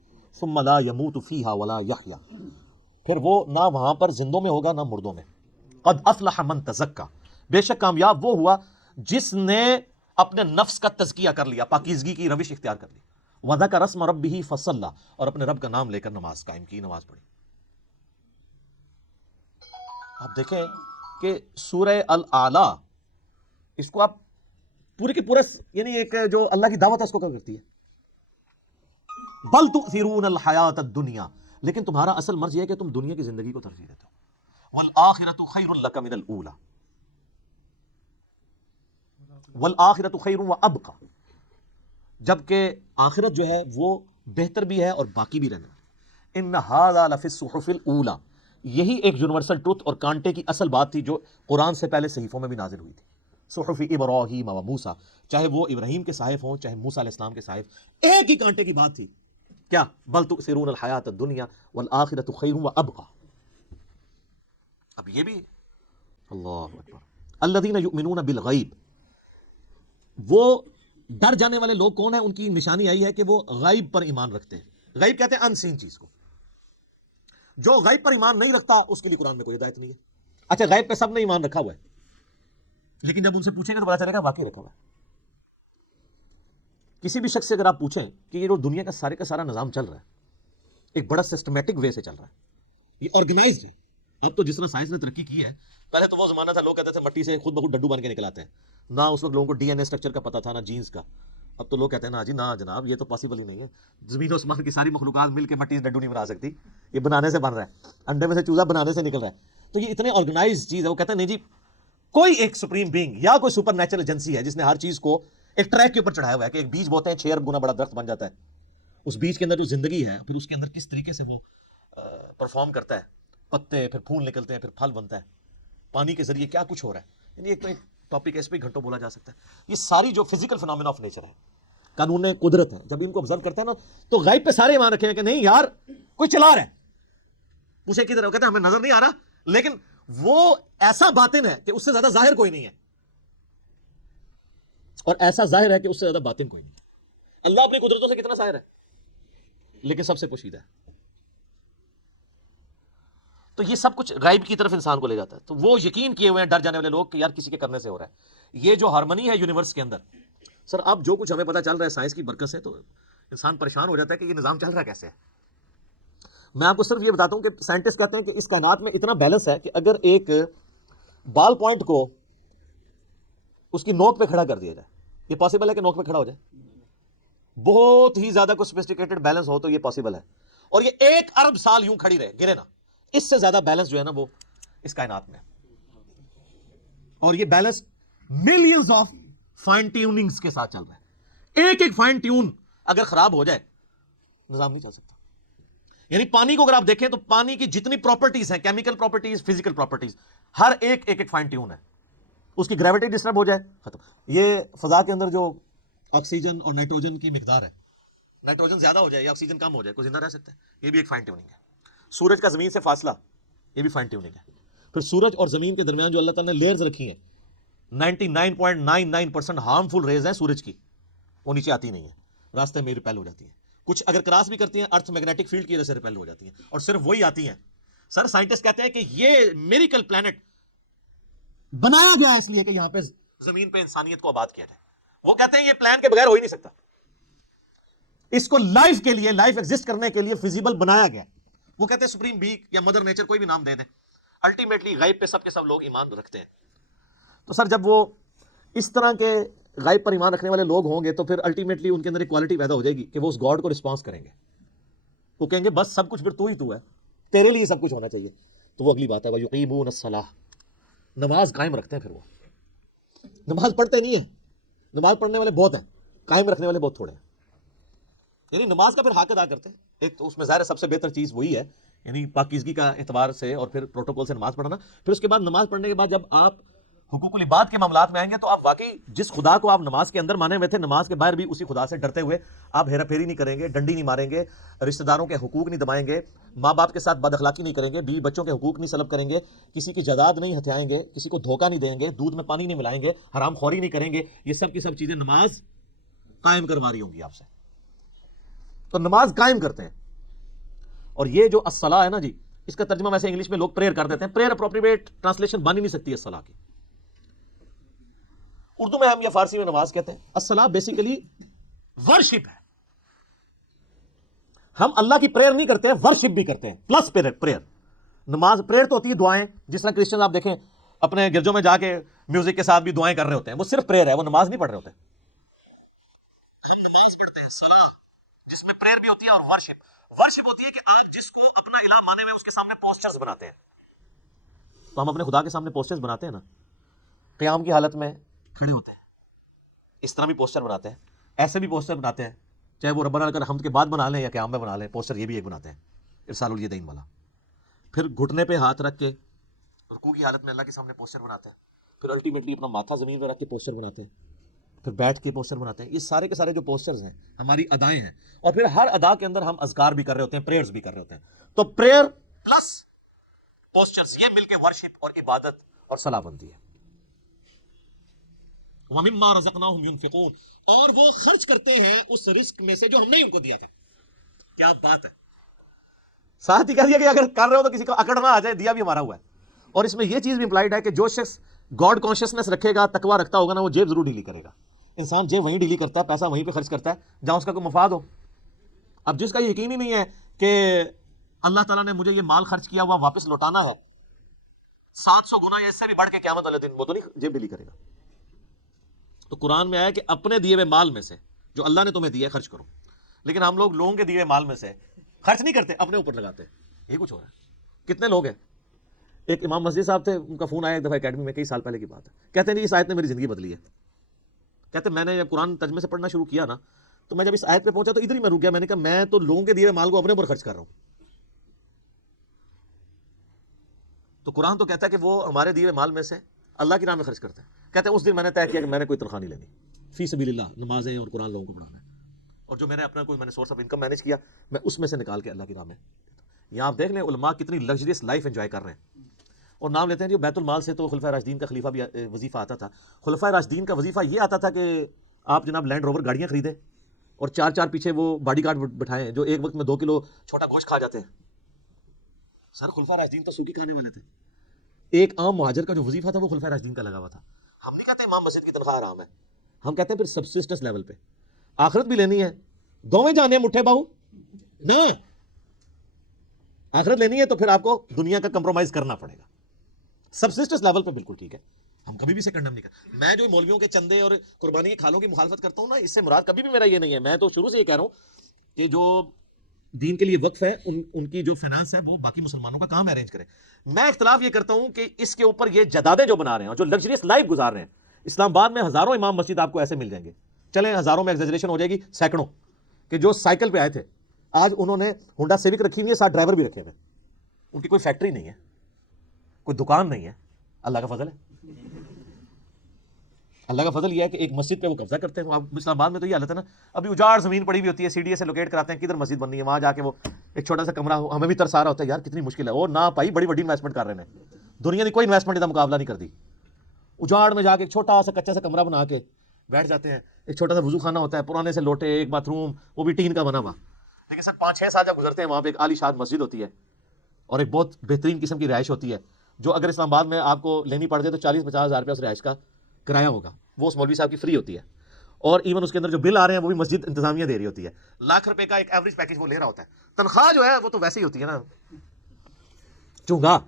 ثم لا يموت فیہا ولا یحیا, پھر وہ نہ وہاں پر زندوں میں ہوگا نہ مردوں میں. قد افلح من تزکا, بے شک کامیاب وہ ہوا جس نے اپنے نفس کا تزکیہ کر لیا, پاکیزگی کی روش اختیار کر لی. وذکر اسم ربہ فصلی, اور اپنے رب کا نام لے کر نماز قائم کی, نماز پڑھی. آپ دیکھیں کہ سورہ الاعلی, اس کو آپ پورے کے پورے یعنی ایک جو اللہ کی دعوت ہے اس کو کیا کرتی ہے, بل تؤثرون الحیات الدنیا, لیکن تمہارا اصل مرض یہ ہے کہ تم دنیا کی زندگی کو ترجیح دیتے ہو. والآخرۃ خیر لک من الاولی, والآخرۃ خیر وابقی, جبکہ آخرت جو ہے وہ بہتر بھی ہے اور باقی بھی رہنے والی. ان ھذا لفی الصحف الاولی, یہی ایک یونیورسل ٹروتھ اور کانٹے کی اصل بات تھی جو قرآن سے پہلے صحیفوں میں بھی نازل ہوئی تھی. صحف ابراہیم و موسیٰ, چاہے وہ ابراہیم کے صحائف ہوں چاہے موسیٰ علیہ السلام کے صحائف, ایک ہی کانٹے کی بات تھی. کیا؟ بل تؤثرون الحیات الدنیا والآخرۃ خیر وابقی. اب یہ بھی اللہ اکبر. الذین یؤمنون بالغیب, وہ ڈر جانے والے لوگ کون ہیں, ان کی نشانی آئی ہے کہ وہ غیب پر ایمان رکھتے ہیں. غیب کہتے ہیں انسین چیز کو. جو غیب پر ایمان نہیں رکھتا اس کے لیے قرآن میں کوئی ہدایت نہیں ہے. اچھا غیب پہ سب نے ایمان رکھا ہوا ہے, لیکن جب ان سے پوچھیں گے تو پتا چلے گا واقعی رکھا ہوا ہے. کسی بھی شخص سے اگر آپ پوچھیں کہ یہ جو دنیا کا سارا نظام چل رہا ہے ایک بڑا سسٹمیٹک وے سے چل رہا ہے, یہ آرگنائزڈ ہے. اب تو جس طرح سائنس نے ترقی کی ہے, پہلے تو وہ زمانہ تھا لوگ کہتے تھے مٹی سے خود بخود ڈڈو بن کے نکل آتے ہیں, نہ اس وقت لوگوں کو ڈی این اے اسٹرکچر کا پتا تھا نہ جینز کا. اب تو لوگ کہتے ہیں نا جی نہ جناب یہ تو پاسبل ہی نہیں ہے, زمین و آسمان کی ساری مخلوقات مل کے مٹی سے ڈڈو نہیں بنا سکتی, یہ بنانے سے بن رہا ہے, انڈے میں سے چوزا بنانے سے نکل رہا ہے. تو یہ اتنے آرگنائز چیز ہے. وہ کہتے ہیں نہیں جی کوئی ایک سپریم بینگ یا کوئی سپر نیچرل ایجنسی ہے جس نے ہر چیز کو ایک ٹریک کے اوپر چڑھایا ہوا ہے کہ ایک بیج بوتے ہیں 6 ارب گنا بڑا درخت بن جاتا ہے. اس بیج کے اندر جو زندگی ہے پھر اس کے اندر کس طریقے سے وہ پرفارم کرتا ہے, پتے، پھر پھول نکلتے ہیں، پھر پھل بنتا ہے، پانی کے ذریعے کیا کچھ ہو رہا ہے. یعنی ایک تو ایک ٹاپک ہے، اس پہ گھنٹوں بولا جا سکتا ہے. یہ ساری جو فزیکل فنامنا آف نیچر ہے، قانون قدرت ہے، جب ان کو آبزرو کرتے ہیں نا تو غیب پہ سارے ایمان رکھے ہیں کہ نہیں یار کوئی چلا رہا ہے. پوچھے کدھر، کہتے ہیں ہمیں نظر نہیں آ رہا، لیکن وہ ایسا باطن ہے کہ اس سے زیادہ ظاہر کوئی نہیں ہے، اور ایسا ظاہر ہے کہ اس سے زیادہ باطن کوئی نہیں ہے. اللہ اپنی قدرتوں سے کتنا ظاہر ہے، لیکن سب سے پوشیدہ ہے. تو یہ سب کچھ غائب کی طرف انسان کو لے جاتا ہے. تو وہ یقین کیے ہوئے ہیں ڈر جانے والے لوگ کہ یار کسی کے کرنے سے ہو رہا ہے. یہ جو ہارمنی ہے یونیورس کے اندر، سر اب جو کچھ ہمیں پتا چل رہا ہے سائنس کی برکت سے، تو انسان پریشان ہو جاتا ہے کہ یہ نظام چل رہا کیسے ہے. میں آپ کو صرف یہ بتاتا ہوں کہ سائنٹسٹ کہتے ہیں کہ اس کائنات میں اتنا بیلنس ہے کہ اگر ایک بال پوائنٹ کو اس کی نوک پہ کھڑا کر دیا جائے، یہ پاسبل ہے کہ نوک پہ کھڑا ہو جائے؟ بہت ہی زیادہ کچھ سوفسٹیکیٹڈ بیلنس ہو تو یہ پاسبل ہے. اور یہ 1 ارب سال یوں کھڑی رہے، گرے نا. اس سے زیادہ بیلنس جو ہے نا وہ اس کائنات میں، اور یہ balance millions of fine tunings کے ساتھ چل رہا ہے. ایک ایک فائن ٹیون اگر خراب ہو جائے نظام نہیں چل سکتا. یعنی پانی کو اگر آپ دیکھیں تو پانی کی جتنی پراپرٹیز ہیں، کیمیکل پراپرٹیز، فزیکل پراپرٹیز، ہر ایک ایک فائن ٹیون ہے. اس کی گریوٹی ڈسٹرب ہو جائے ختم. یہ فضا کے اندر جو آکسیجن اور نائٹروجن کی مقدار ہے، نائٹروجن زیادہ ہو جائے یا آکسیجن کم ہو جائے، کوئی زندہ رہ سکتا ہے؟ یہ بھی ایک فائن ٹیوننگ ہے. سورج کا زمین سے فاصلہ، یہ بھی فائن ٹیوننگ ہے. پھر سورج اور زمین کے درمیان جو اللہ تعالیٰ نے لیئرز رکھی ہیں، 99.99% ہارمفل ریز ہیں سورج کی، وہ نیچے آتی نہیں ہے، راستے میں ریپیل ہو جاتی ہیں. کچھ اگر کراس بھی کرتی ہیں ارتھ میگنیٹک فیلڈ کی وجہ سے ریپیل ہو جاتی ہیں، اور صرف وہی آتی ہیں. سر سائنٹسٹ کہتے ہیں کہ یہ میریکل پلانٹ بنایا گیا اس لیے کہ یہاں پہ زمین پہ انسانیت کو آباد کیا جائے. وہ کہتے ہیں یہ پلان کے بغیر ہو ہی نہیں سکتا، اس کو لائف کے لیے، لائف ایگزسٹ کرنے کے لیے فیزیبل بنایا گیا. وہ کہتے ہیں سپریم بینگ یا مدر نیچر، کوئی بھی نام دے دیں، الٹیمیٹلی غیب پہ سب کے سب لوگ ایمان رکھتے ہیں. تو سر جب وہ اس طرح کے غیب پر ایمان رکھنے والے لوگ ہوں گے تو پھر الٹیمیٹلی ان کے اندر ایک کوالٹی پیدا ہو جائے گی کہ وہ اس گاڈ کو رسپانس کریں گے. وہ کہیں گے بس سب کچھ پھر تو ہی تو ہے، تیرے لیے سب کچھ ہونا چاہیے. تو وہ اگلی بات ہے، وَيُقِيمُونَ الصَّلَاةَ، نماز قائم رکھتے ہیں. پھر وہ نماز پڑھتے نہیں ہیں، نماز پڑھنے والے بہت ہیں، قائم رکھنے والے بہت تھوڑے ہیں. یعنی نماز کا پھر حق ادا کرتے ہیں. ایک تو اس میں ظاہر سب سے بہتر چیز وہی ہے، یعنی پاکیزگی کا اعتبار سے اور پھر پروٹوکول سے نماز پڑھنا. پھر اس کے بعد نماز پڑھنے کے بعد جب آپ حقوق العباد کے معاملات میں آئیں گے تو آپ واقعی جس خدا کو آپ نماز کے اندر مانے ہوئے تھے، نماز کے باہر بھی اسی خدا سے ڈرتے ہوئے آپ ہیرا پھیری نہیں کریں گے، ڈنڈی نہیں ماریں گے، رشتہ داروں کے حقوق نہیں دبائیں گے، ماں باپ کے ساتھ بد اخلاقی نہیں کریں گے، بیوی بچوں کے حقوق نہیں سلب کریں گے، کسی کی جائیداد نہیں ہتھیائیں گے، کسی کو دھوکہ نہیں دیں گے، دودھ میں پانی نہیں ملائیں گے، حرام خوری نہیں کریں گے. یہ سب کی سب چیزیں نماز قائم کروا رہی ہوں گی آپ سے. تو نماز قائم کرتے ہیں. اور یہ جو الصلاۃ ہے نا جی، اس کا ترجمہ ویسے انگلش میں لوگ پریئر کر دیتے ہیں. پریئر اپروپریٹ ٹرانسلیشن بن ہی نہیں سکتی الصلاۃ کی. اردو میں ہم یا فارسی میں نماز کہتے ہیں. الصلاۃ بیسیکلی ورشپ ہے. ہم اللہ کی پریئر نہیں کرتے ہیں، ورشپ بھی کرتے ہیں پلس پریئر. نماز پریئر تو ہوتی ہے دعائیں، جس طرح کرسچن آپ دیکھیں اپنے گرجوں میں جا کے میوزک کے ساتھ بھی دعائیں کر رہے ہوتے ہیں، وہ صرف پریئر ہے، وہ نماز نہیں پڑھ رہے ہوتے. ہم نماز پڑھتے ہیں صلاۃ، جس میں پریئر بھی ہوتی ہے اور ورشپ. ورشپ ہوتی ہے کہ آپ جس کو اپنا الہ مانے ہوئے اس کے سامنے پوسچرز بناتے ہیں. تو ہم اپنے خدا کے سامنے پوسچرز بناتے ہیں نا، قیام کی حالت میں کھڑے ہوتے ہیں، اس طرح بھی پوسچر بناتے ہیں، ایسے بھی پوسچر بناتے ہیں، چاہے وہ ربنا لک الحمد کے بعد بنا لیں یا قیام میں بنا لیں، پوسچر یہ بھی ایک بناتے ہیں ارسال الیدین والا. پھر گھٹنے پہ ہاتھ رکھ کے رکوع کی حالت میں اللہ کے سامنے پوسچر بناتے ہیں. پھر الٹیمیٹلی اپنا ماتھا زمین پہ رکھ کے پوسچر بناتے ہیں. پھر بیٹھ کے پوسچر بناتے ہیں. یہ سارے کے سارے جو پوسچرز ہیں ہماری ادائیں ہیں، اور پھر ہر ادا کے اندر ہم اذکار بھی کر رہے ہوتے ہیں، پریئرز بھی کر رہے ہوتے ہیں. تو پریئر پلس پوسچرز یہ مل کے ورشپ اور عبادت اور صلاح بنتی ہے. وَمِمَّا رَزَقْنَاهُمْ يُنْفِقُونَ، اور وہ خرچ کرتے ہیں اس رزق میں سے جو ہم نے ان کو دیا تھا. کیا بات ہے! ساتھ ہی کہہ دیا کہ اگر کر رہے ہو تو کسی کو اکڑ نہ آ جائے، دیا بھی ہمارا ہوا ہے. اور اس میں یہ چیز بھی امپلائڈ ہے کہ جو شخص گاڈ کانشیسنس رکھے گا، تقویٰ رکھتا ہوگا نا، وہ جیب ضرور ڈھیلی کرے گا. انسان جیب وہیں ڈھیلی کرتا ہے، پیسہ وہیں پہ خرچ کرتا ہے جہاں اس کا کوئی مفاد ہو. اب جس کا یہ یقین ہی نہیں ہے کہ اللہ تعالیٰ نے مجھے یہ مال خرچ کیا ہوا واپس لوٹانا ہے 700 گنا یا اس سے بھی بڑھ کے قیامت والے دن، وہ تو نہیں جیب ڈھیلی کرے گا. تو قرآن میں آیا کہ اپنے دیے ہوئے مال میں سے جو اللہ نے تمہیں دیا ہے خرچ کرو. لیکن ہم لوگ لوگوں کے دیے ہوئے مال میں سے خرچ نہیں کرتے، اپنے اوپر لگاتے. یہ کچھ ہو رہا ہے. کتنے لوگ ہیں، ایک امام مسجد صاحب تھے، ان کا فون آیا ایک دفعہ اکیڈمی میں، کئی سال پہلے کی بات ہے. کہتے ہیں اس آیت نے میری زندگی بدلی ہے. کہتے ہیں میں نے جب قرآن ترجمے سے پڑھنا شروع کیا نا، تو میں جب اس آیت پہ پہنچا تو ادھر ہی میں رک گیا. میں نے کہا میں تو لوگوں کے دیے ہوئے مال کو اپنے اوپر خرچ کر رہا ہوں. تو قرآن تو کہتا ہے کہ وہ ہمارے دیے مال میں سے اللہ کی راہ میں خرچ کرتے ہیں. کہتے ہیں اس دن میں نے طے کیا کہ میں نے کوئی تنخواہ نہیں لینی, فی سبیل اللہ نمازیں اور قرآن لوگوں کو پڑھانا ہے, اور جو میں نے اپنا کوئی میں نے سورس آف انکم مینیج کیا میں اس میں سے نکال کے اللہ کی راہ میں. یہاں آپ دیکھ لیں علماء کتنی لگژریس لائف انجوائے کر رہے ہیں, اور نام لیتے ہیں جو بیت المال سے تو خلفائے راشدین کا خلیفہ بھی وظیفہ آتا تھا. خلفائے راشدین کا وظیفہ یہ آتا تھا کہ آپ جناب لینڈ روور گاڑیاں خریدیں اور 4 پیچھے وہ باڈی گارڈ بٹھائیں جو ایک وقت میں 2 کلو چھوٹا گوشت کھا جاتے ہیں. سر خلفائے راشدین تو سوکھی کھانے والے تھے. ایک عام مہاجر کا جو وظیفہ تھا وہ خلفائے راشدین کا لگا ہوا تھا. ہم نہیں کہتے امام مسجد کی تنخواہ حرام ہے, ہم کہتے ہیں پھر سبسسٹنس لیول پہ آخرت بھی لینی ہے, دوویں جانے مٹھے باہو نہ آخرت لینی ہے تو پھر آپ کو دنیا کا کمپرومائز کرنا پڑے گا. سبسسٹنس لیول پہ بالکل ٹھیک ہے, ہم کبھی بھی اسے کنڈم نہیں کرتے. میں جو مولویوں کے چندے اور قربانی کی کھالوں کی مخالفت کرتا ہوں نا, اس سے مراد کبھی بھی میرا یہ نہیں ہے. میں تو شروع سے یہ کہہ رہا ہوں کہ جو دین کے لیے وقف ہے ان کی جو فائنانس ہے وہ باقی مسلمانوں کا کام ارینج کریں. میں اختلاف یہ کرتا ہوں کہ اس کے اوپر یہ جدادیں جو بنا رہے ہیں جو لگژریس لائف گزار رہے ہیں. اسلام آباد میں ہزاروں امام مسجد آپ کو ایسے مل جائیں گے, چلیں ہزاروں میں ایگزیجریشن ہو جائے گی, سینکڑوں کہ جو سائیکل پہ آئے تھے آج انہوں نے ہونڈا سیوک رکھی ہوئی ہے, 7 ڈرائیور بھی رکھے ہوئے, ان کی کوئی فیکٹری نہیں ہے, کوئی دکان نہیں ہے. اللہ کا فضل ہے, اللہ کا فضل یہ ہے کہ ایک مسجد پہ وہ قبضہ کرتے ہیں. اسلام آباد میں تو یہ حالت ہے نا, ابھی اجاڑ زمین پڑی ہوئی ہوتی ہے, سی ڈی اے سے لوکیٹ کراتے ہیں کدھر مسجد بننی ہے, وہاں جا کے وہ ایک چھوٹا سا کمرہ ہو, ہمیں بھی ترس آ رہا ہوتا ہے یار کتنی مشکل ہے. اور نہ پائی بڑی بڑی انویسٹمنٹ کر رہے ہیں, دنیا نے کوئی انویسٹمنٹ کا مقابلہ نہیں کر دی. اجاڑ میں جا کے ایک چھوٹا سا کچا سا کمرہ بنا کے بیٹھ جاتے ہیں, ایک چھوٹا سا وضو خانہ ہوتا ہے, پرانے سے لوٹے, ایک باتھ روم, وہ بھی ٹین کا بنا ہوا. لیکن سر 5-6 سال جب گزرتے ہیں وہاں پہ ایک عالی شان مسجد ہوتی ہے اور ایک بہت بہترین قسم کی رہائش ہوتی ہے, جو اگر اسلام آباد میں آپ کو لینی پڑ جائے تو 40-50 ہزار روپیہ اس رہائش کا کرایہ ہوگا, وہ اس مولوی صاحب کی فری ہوتی ہے. اور ایون اس کے اندر جو بل آ رہے ہیں وہ بھی مسجد انتظامیہ دے رہی ہوتی ہے. لاکھ روپے کا ایک ایوریج پیکج وہ لے رہا ہوتا ہے. تنخواہ جو ہے وہ تو ویسے ہی ہوتی ہے نا چونگا.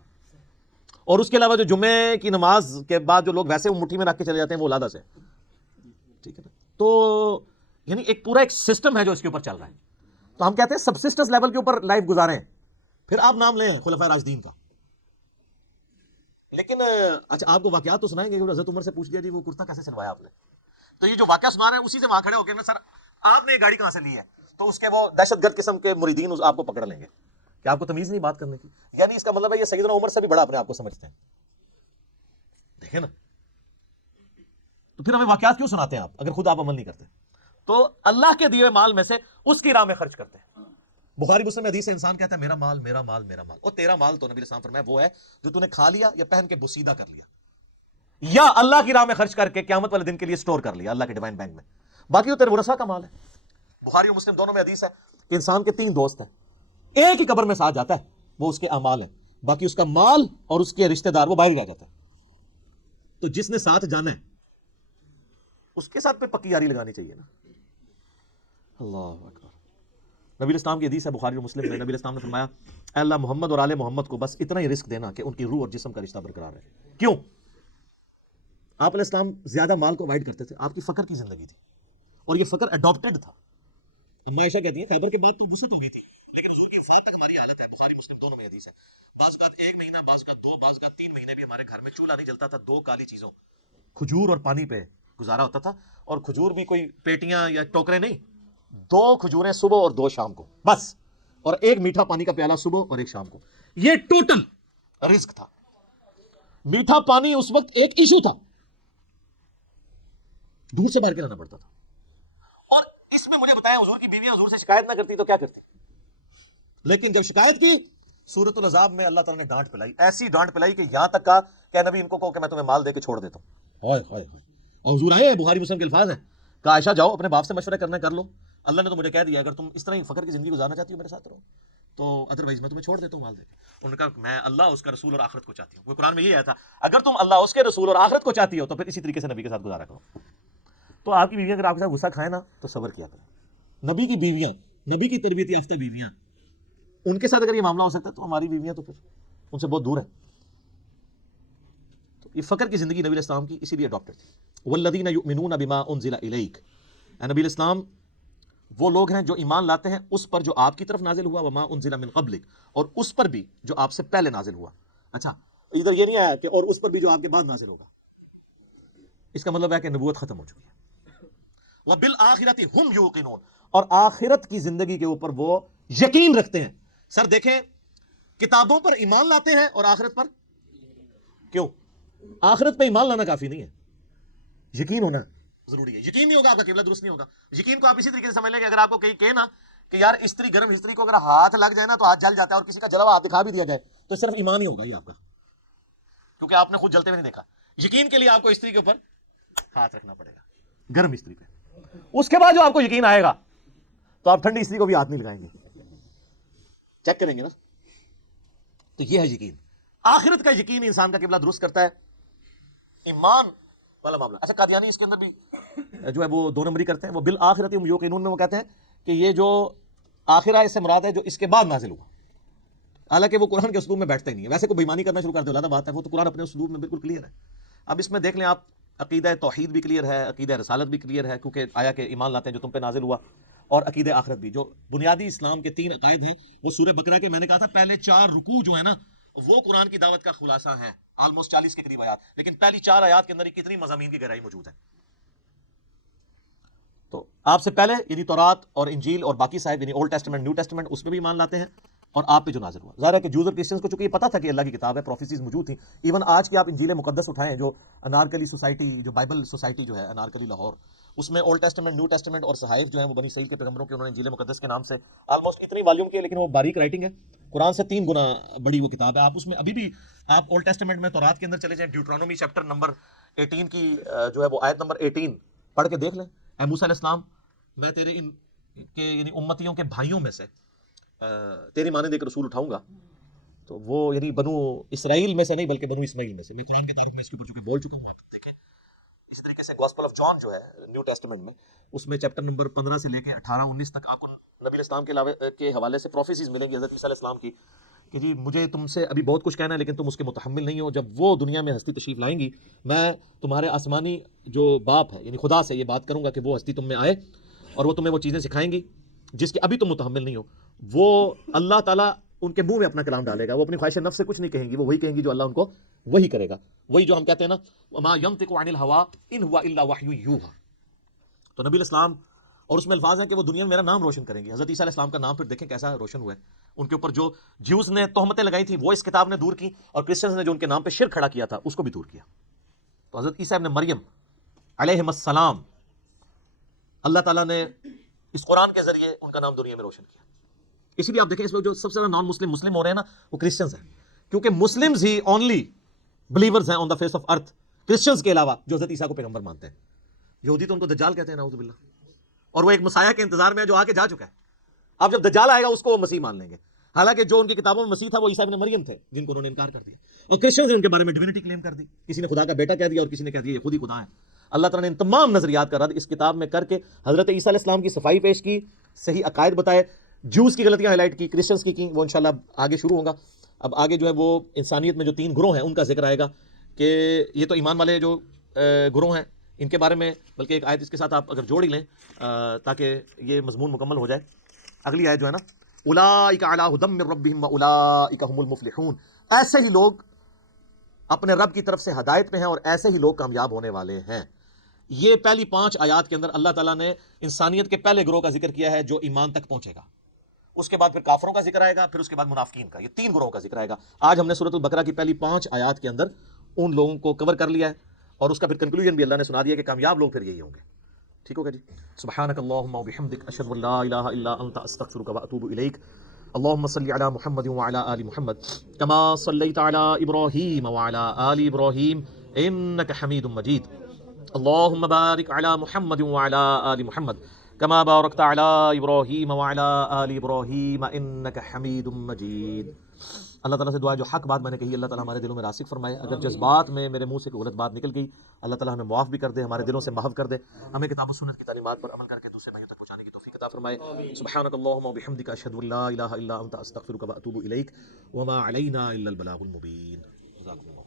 اور اس کے علاوہ جو جمعے کی نماز کے بعد جو لوگ ویسے وہ مٹھی میں رکھ کے چلے جاتے ہیں وہ لادہ سے, ٹھیک ہے نا. تو یعنی ایک پورا ایک سسٹم ہے جو اس کے اوپر چل رہا ہے. تو ہم کہتے ہیں سبسسٹنس لیول کے اوپر لائف گزاریں. پھر آپ نام لیں خلفائے راشدین کا, لیکن اچھا آپ کو واقعات تو سنائیں گے کہ حضرت عمر سے پوچھ لیا جی وہ کرتا کیسے سلوایا آپ نے, تو یہ جو واقعہ سنا رہے ہیں اسی سے وہاں کھڑے ہو کے سر آپ نے یہ گاڑی کہاں سے لی ہے, تو اس کے وہ دہشت گرد قسم کے مریدین آپ کو پکڑ لیں گے کہ آپ کو تمیز نہیں بات کرنے کی. یعنی اس کا مطلب ہے یہ سیدنا عمر سے بھی بڑا اپنے آپ کو سمجھتے ہیں. دیکھیں نا, تو پھر ہمیں واقعات کیوں سناتے ہیں آپ اگر خود آپ عمل نہیں کرتے. تو اللہ کے دیے مال میں سے اس کی راہ میں خرچ کرتے ہیں. بخاری مسلم میں حدیث ہے, انسان کہتا ہے میرا مال میرا مال میرا مال, اور تیرا مال تو نبی علیہ السلام فرمایا وہ ہے جو تو نے کھا لیا یا پہن کے بوسیدہ کر لیا یا اللہ کی راہ میں خرچ کر کے قیامت والے دن کے لیے سٹور کر لیا اللہ کے ڈیوائن بینک میں. باقی تو تیرے ورثہ کا مال ہے. بخاری اور مسلم دونوں میں حدیث ہے کہ انسان کے 3 دوست ہیں, ایک ہی قبر میں ساتھ جاتا ہے, وہ اس کے اعمال ہیں, باقی اس کا مال اور اس کے رشتہ دار وہ باہر رہ جاتا ہے. تو جس نے ساتھ جانا ہے اس کے ساتھ پہ پکی یاری لگانی چاہیے نا. اللہ اکبر. نبی الاسلام کی حدیث ہے بخاری اور مسلم میں, نبی الاسلام نے فرمایا اے اللہ محمد اور آل محمد کو بس اتنا ہی رزق دینا کہ ان کی روح اور جسم کا رشتہ برقرار ہے. کیوں؟ آپ علیہ السلام زیادہ مال کو اوائڈ کرتے تھے, آپ کی فقر کی زندگی تھی اور یہ فقر اڈاپٹڈ تھا. اما عائشہ کہتی ہیں خیبر کے بعد تو وسعت ہو گئی تھی لیکن حضور کی وفات تک ہماری حالت ہے. بخاری مسلم دونوں میں حدیث ہے. بعض کا 1 مہینہ, بعض کا 2, بعض کا 3 مہینے بھی ہمارے گھر میں چولہا نہیں جلتا تھا 2 کالی چیزوں کھجور اور پانی پہ گزارا ہوتا تھا. اور کھجور بھی کوئی پیٹیاں یا ٹوکرے نہیں, 2 کھجوریں صبح اور 2 شام کو بس, اور 1 میٹھا پانی کا پیالہ صبح اور 1 شام کو. یہ ٹوٹل رزق تھا. میٹھا پانی اس وقت ایک ایشو تھا, دور سے باہر کے لانا پڑتا تھا. اور اس میں مجھے بتایا حضور کی بیویاں حضور سے شکایت نہ کرتی تو کیا کرتی, لیکن جب شکایت کی سورۃ العذاب میں اللہ تعالیٰ نے ڈانٹ پلائی, ایسی ڈانٹ پلائی کہ یہاں تک کہا کہ نبی ان کو کہو کہ میں تمہیں مال دے کے چھوڑ دیتا ہوں. ہائے ہائے ہائے. اور حضور آئے, بخاری مسلم کے الفاظ ہیں, کہ عائشہ جاؤ اپنے باپ سے مشورہ کرنا کر لو, اللہ نے تو مجھے کہہ دیا اگر تم اس طرح ہی فقر کی زندگی گزارنا چاہتی ہو میرے ساتھ رہو, تو ادروائز میں تمہیں چھوڑ دیتا ہوں مال دے کے. انہوں نے کہا میں اللہ اس کا رسول اور آخرت کو چاہتی ہوں. وہ قرآن میں یہ آیا تھا اگر تم اللہ اس کے رسول اور آخرت کو چاہتی ہو تو پھر اسی طریقے سے نبی کے ساتھ گزارا کرو. تو آپ کی بیویاں اگر آپ کے ساتھ غصہ کھائیں نا تو صبر کیا کریں. نبی کی بیویاں, نبی کی تربیت یافتہ بیویاں, ان کے ساتھ اگر یہ معاملہ ہو سکتا ہے تو ہماری بیویاں تو پھر ان سے بہت دور ہیں. تو یہ فقر کی زندگی نبی علیہ السلام کی اسی لیے اڈاپٹڈ تھی. والذین یؤمنون بما انزل الیک, اے نبی علیہ السلام وہ لوگ ہیں جو ایمان لاتے ہیں اس پر جو آپ کی طرف نازل ہوا, وما انزل من قبلک, اور اس پر بھی جو آپ سے پہلے نازل ہوا. اچھا ادھر یہ نہیں آیا کہ اور اس پر بھی جو آپ کے بعد نازل ہوگا, اس کا مطلب ہے کہ نبوت ختم ہو چکی ہے. وبالآخرۃ ہم یوقنون, اور آخرت کی زندگی کے اوپر وہ یقین رکھتے ہیں. سر دیکھیں, کتابوں پر ایمان لاتے ہیں اور آخرت پر کیوں؟ آخرت پہ ایمان لانا کافی نہیں ہے، یقین ہونا ضروری ہے. یقین نہیں ہوگا آپ کا قبلہ درست نہیں ہوگا. یقین کو آپ اسی طریقے سے سمجھ لیں کہ اگر آپ کو کہیں کہے نا کہ یار استری گرم استری کو اگر ہاتھ لگ جائے نا تو ہاتھ جل جاتا ہے، اور کسی کا جلا ہوا ہاتھ دکھا بھی دیا جائے تو صرف ایمان ہی ہوگا یہ آپ کا، کیونکہ آپ نے خود جلتے ہوئے نہیں دیکھا. یقین کے لیے آپ کو استری کے اوپر ہاتھ رکھنا پڑے گا، گرم استری پہ. اس کے بعد جو آپ کو یقین آئے گا تو آپ ٹھنڈی استری کو بھی ہاتھ نہیں لگائیں گے، چیک کریں گے نا. تو یہ ہے یقین. آخرت کا یقین انسان کا قبلہ درست کرتا ہے. ایمان والا معاملہ. اچھا قادیانی اس کے اندر بھی جو ہے وہ دو نمبری کرتے ہیں. وہ بالآخرت ہم یوقنون میں وہ کہتے ہیں کہ یہ جو آخرہ اس سے مراد ہے جو اس کے بعد نازل ہوا، حالانکہ وہ قرآن کے اسلوب میں بیٹھتا ہی نہیں ہے. ویسے کوئی بےمانی کرنا شروع کر دے علیحدہ بات ہے، وہ تو قرآن اپنے اسلوب میں بالکل کلیئر ہے. اب اس میں دیکھ لیں آپ، عقیدہ توحید بھی کلیئر ہے، عقیدہ رسالت بھی کلیئر ہے، کیونکہ آیا کہ ایمان لاتے ہیں جو تم پہ نازل ہوا، اور عقیدہ آخرت بھی. جو بنیادی اسلام کے 3 عقائد ہیں وہ سورہ بقرہ کے، میں نے کہا تھا پہلے 4 رکوع جو ہے نا وہ قرآن کی دعوت کا خلاصہ ہے، آلموسٹ 40 کے قریب آیات، لیکن پہلی 4 آیات کے اندر کتنی مضامین کی گہرائی موجود ہے. تو آپ سے پہلے یعنی تورات اور انجیل اور باقی صاحب یعنی اولڈ ٹیسٹمنٹ نیو ٹیسٹمنٹ اس میں بھی ایمان لاتے ہیں، اور آپ پہ جو نازل ہوا. ظاہر ہے کہ جوز اور کرسچنس کو چونکہ یہ پتا تھا کہ اللہ کی کتاب ہے، پروفیسیز موجود تھیں. ایون آج کی آپ انجیل مقدس اٹھائیں جو انارکلی سوسائٹی، جو بائبل سوسائٹی جو ہے انارکلی لاہور، اس میں اولڈ ٹیسٹمنٹ نیو ٹیسٹمنٹ اور صحائف جو ہیں وہ بنی اسرائیل کے پیغمبروں کے انہوں نے انجیل مقدس کے نام سے آلموسٹ اتنی والیوم کی ہے، لیکن وہ باریک رائٹنگ ہے، قرآن سے 3 گنا بڑی وہ کتاب ہے. آپ اس میں ابھی بھی آپ اولڈ ٹیسٹمنٹ میں تورات کے اندر چلے جائیں، ڈیوٹرانومی چیپٹر نمبر 18 کی جو ہے وہ آیت نمبر 18 پڑھ کے دیکھ لیں. اے موسیٰ علیہ السلام، میں تیرے ان کے یعنی امتیوں کے بھائیوں میں سے تیری مانند ایک رسول اٹھاؤں گا. تو وہ یعنی بنو اسرائیل میں سے نہیں بلکہ بنو اسماعیل میں سے. میں قرآن کی تعریف میں اس کے اوپر چونکہ بول چکا ہوں، آپ دیکھیں. اس طریقے سے گوسپل آف جان جو ہے نیو ٹیسٹمنٹ میں، اس میں چیپٹر نمبر 15 سے لے کے 18-19 تک آپ کو نبی علیہ السلام کے علاوہ کے حوالے سے پروفیسیز ملیں گی حضرت عیسیٰ علیہ السلام کی کہ جی مجھے تم سے ابھی بہت کچھ کہنا ہے لیکن تم اس کے متحمل نہیں ہو. جب وہ دنیا میں ہستی تشریف لائیں گی، میں تمہارے آسمانی جو باپ ہے یعنی خدا سے یہ بات کروں گا کہ وہ ہستی تم میں آئے اور وہ تمہیں وہ چیزیں سکھائیں گی جس کے ابھی تم متحمل نہیں ہو. وہ اللہ تعالیٰ ان کے منہ میں اپنا کلام ڈالے گا. وہ اپنی خواہش نفس سے کچھ نہیں کہیں گی، وہ وہی کہیں گی جو اللہ ان کو وہی کرے گا. وہی جو ہم کہتے ہیں نا وما ينطق عن الهوى ان هو الا وحی یوحى. تو نبی علیہ السلام اور اس میں الفاظ ہیں کہ وہ دنیا میں میرا نام روشن کریں گے. حضرت عیسیٰ علیہ السلام کا نام پھر دیکھیں کیسا روشن ہوا ہے. ان کے اوپر جو جیوز نے تہمتیں لگائی تھی وہ اس کتاب نے دور کی، اور کرسچنز نے جو ان کے نام پہ شرک کھڑا کیا تھا اس کو بھی دور کیا. تو حضرت عیسیٰ ابن مریم علیہ السلام اللہ تعالیٰ نے اس قرآن کے ذریعے ان کا نام دنیا میں روشن کیا. اسی لیے آپ دیکھیں اس وقت جو سب سے زیادہ نان مسلم ہو رہے ہیں نا وہ کرسچنز ہیں، کیونکہ مسلمز ہی اونلی بلیورز ہیں on the face of earth Christians کے علاوہ جو حضرت عیسیٰ کو پیغمبر مانتے ہیں. یہودی تو ان کو دجال کہتے ہیں نعوذ باللہ، اور وہ ایک مسیح کے انتظار میں ہے جو آ کے جا چکا ہے. اب جب دجال آئے گا اس کو وہ مسیح مان لیں گے، حالانکہ جو ان کی کتابوں میں مسیح تھا وہ عیسیٰ ابن مریم تھے جن کو انہوں نے انکار کر دیا. اور کرسچنز نے ان کے بارے میں ڈیوینٹی کلیم کر دی، کسی نے خدا کا بیٹا کہہ دیا اور کسی نے کہہ دیا یہ خود ہی خدا ہے. اللہ تعالیٰ نے ان تمام نظریات کا رد اس کتاب میں کر کے حضرت عیسیٰ علیہ السلام کی صفائی پیش کی، صحیح عقائد بتائے، جوز کی غلطیاں ہائی لائٹ کی، کرسچنز کی وہ انشاءاللہ آگے شروع ہوگا. اب آگے جو ہے وہ انسانیت میں جو 3 گروہ ہیں ان کا ذکر آئے گا کہ یہ تو ایمان والے جو گروہ ہیں ان کے بارے میں، بلکہ ایک آیت اس کے ساتھ آپ اگر جوڑ ہی لیں تاکہ یہ مضمون مکمل ہو جائے. اگلی آیت جو ہے نا اولئک علی ھدی من ربہم واولئک ھم المفلحون، ایسے ہی لوگ اپنے رب کی طرف سے ہدایت پہ ہیں اور ایسے ہی لوگ کامیاب ہونے والے ہیں. یہ پہلی 5 آیات کے اندر اللہ تعالیٰ نے انسانیت کے پہلے گروہ کا ذکر کیا ہے جو ایمان تک پہنچے گا. اس کے بعد پھر کافروں کا ذکر آئے گا، پھر اس کے بعد منافقین کا. یہ 3 گروہوں کا ذکر آئے گا. آج ہم نے سورۃ البقرہ کی پہلی 5 آیات کے اندر ان لوگوں کو کور کر لیا ہے، اور اس کا پھر کنکلوژن بھی اللہ نے سنا دیا کہ کامیاب لوگ پھر یہی ہوں گے. ٹھیک ہوگا جی. سبحانک اللہم وبحمدک اشہد ان لا الہ الا انت استغفرک واتوب الیک. اللهم صل على محمد وعلى آل محمد كما صليت على إبراهيم وعلى آل إبراهيم إنك حميد مجيد. اللهم بارك على محمد وعلى آل محمد كما باركت على إبراهيم وعلى آل إبراهيم إنك حميد مجيد. اللہ تعالیٰ سے دعا ہے جو حق بات میں نے کہی اللہ تعالیٰ ہمارے دلوں میں راسخ فرمائے. اگر جذبات میں میرے منہ سے کوئی غلط بات نکل گئی اللہ تعالیٰ ہمیں معاف بھی کر دے، ہمارے دلوں سے محو کر دے، ہمیں کتاب و سنت کی تعلیمات پر عمل کر کے دوسرے بھائیوں تک پہنچانے کی توفیق عطا فرمائے. سبحانک اللہم وبحمدک اشہد ان لا الہ الا انت استغفرک واتوب الیک وما علینا الا البلاغ المبین. جزاکم اللہ.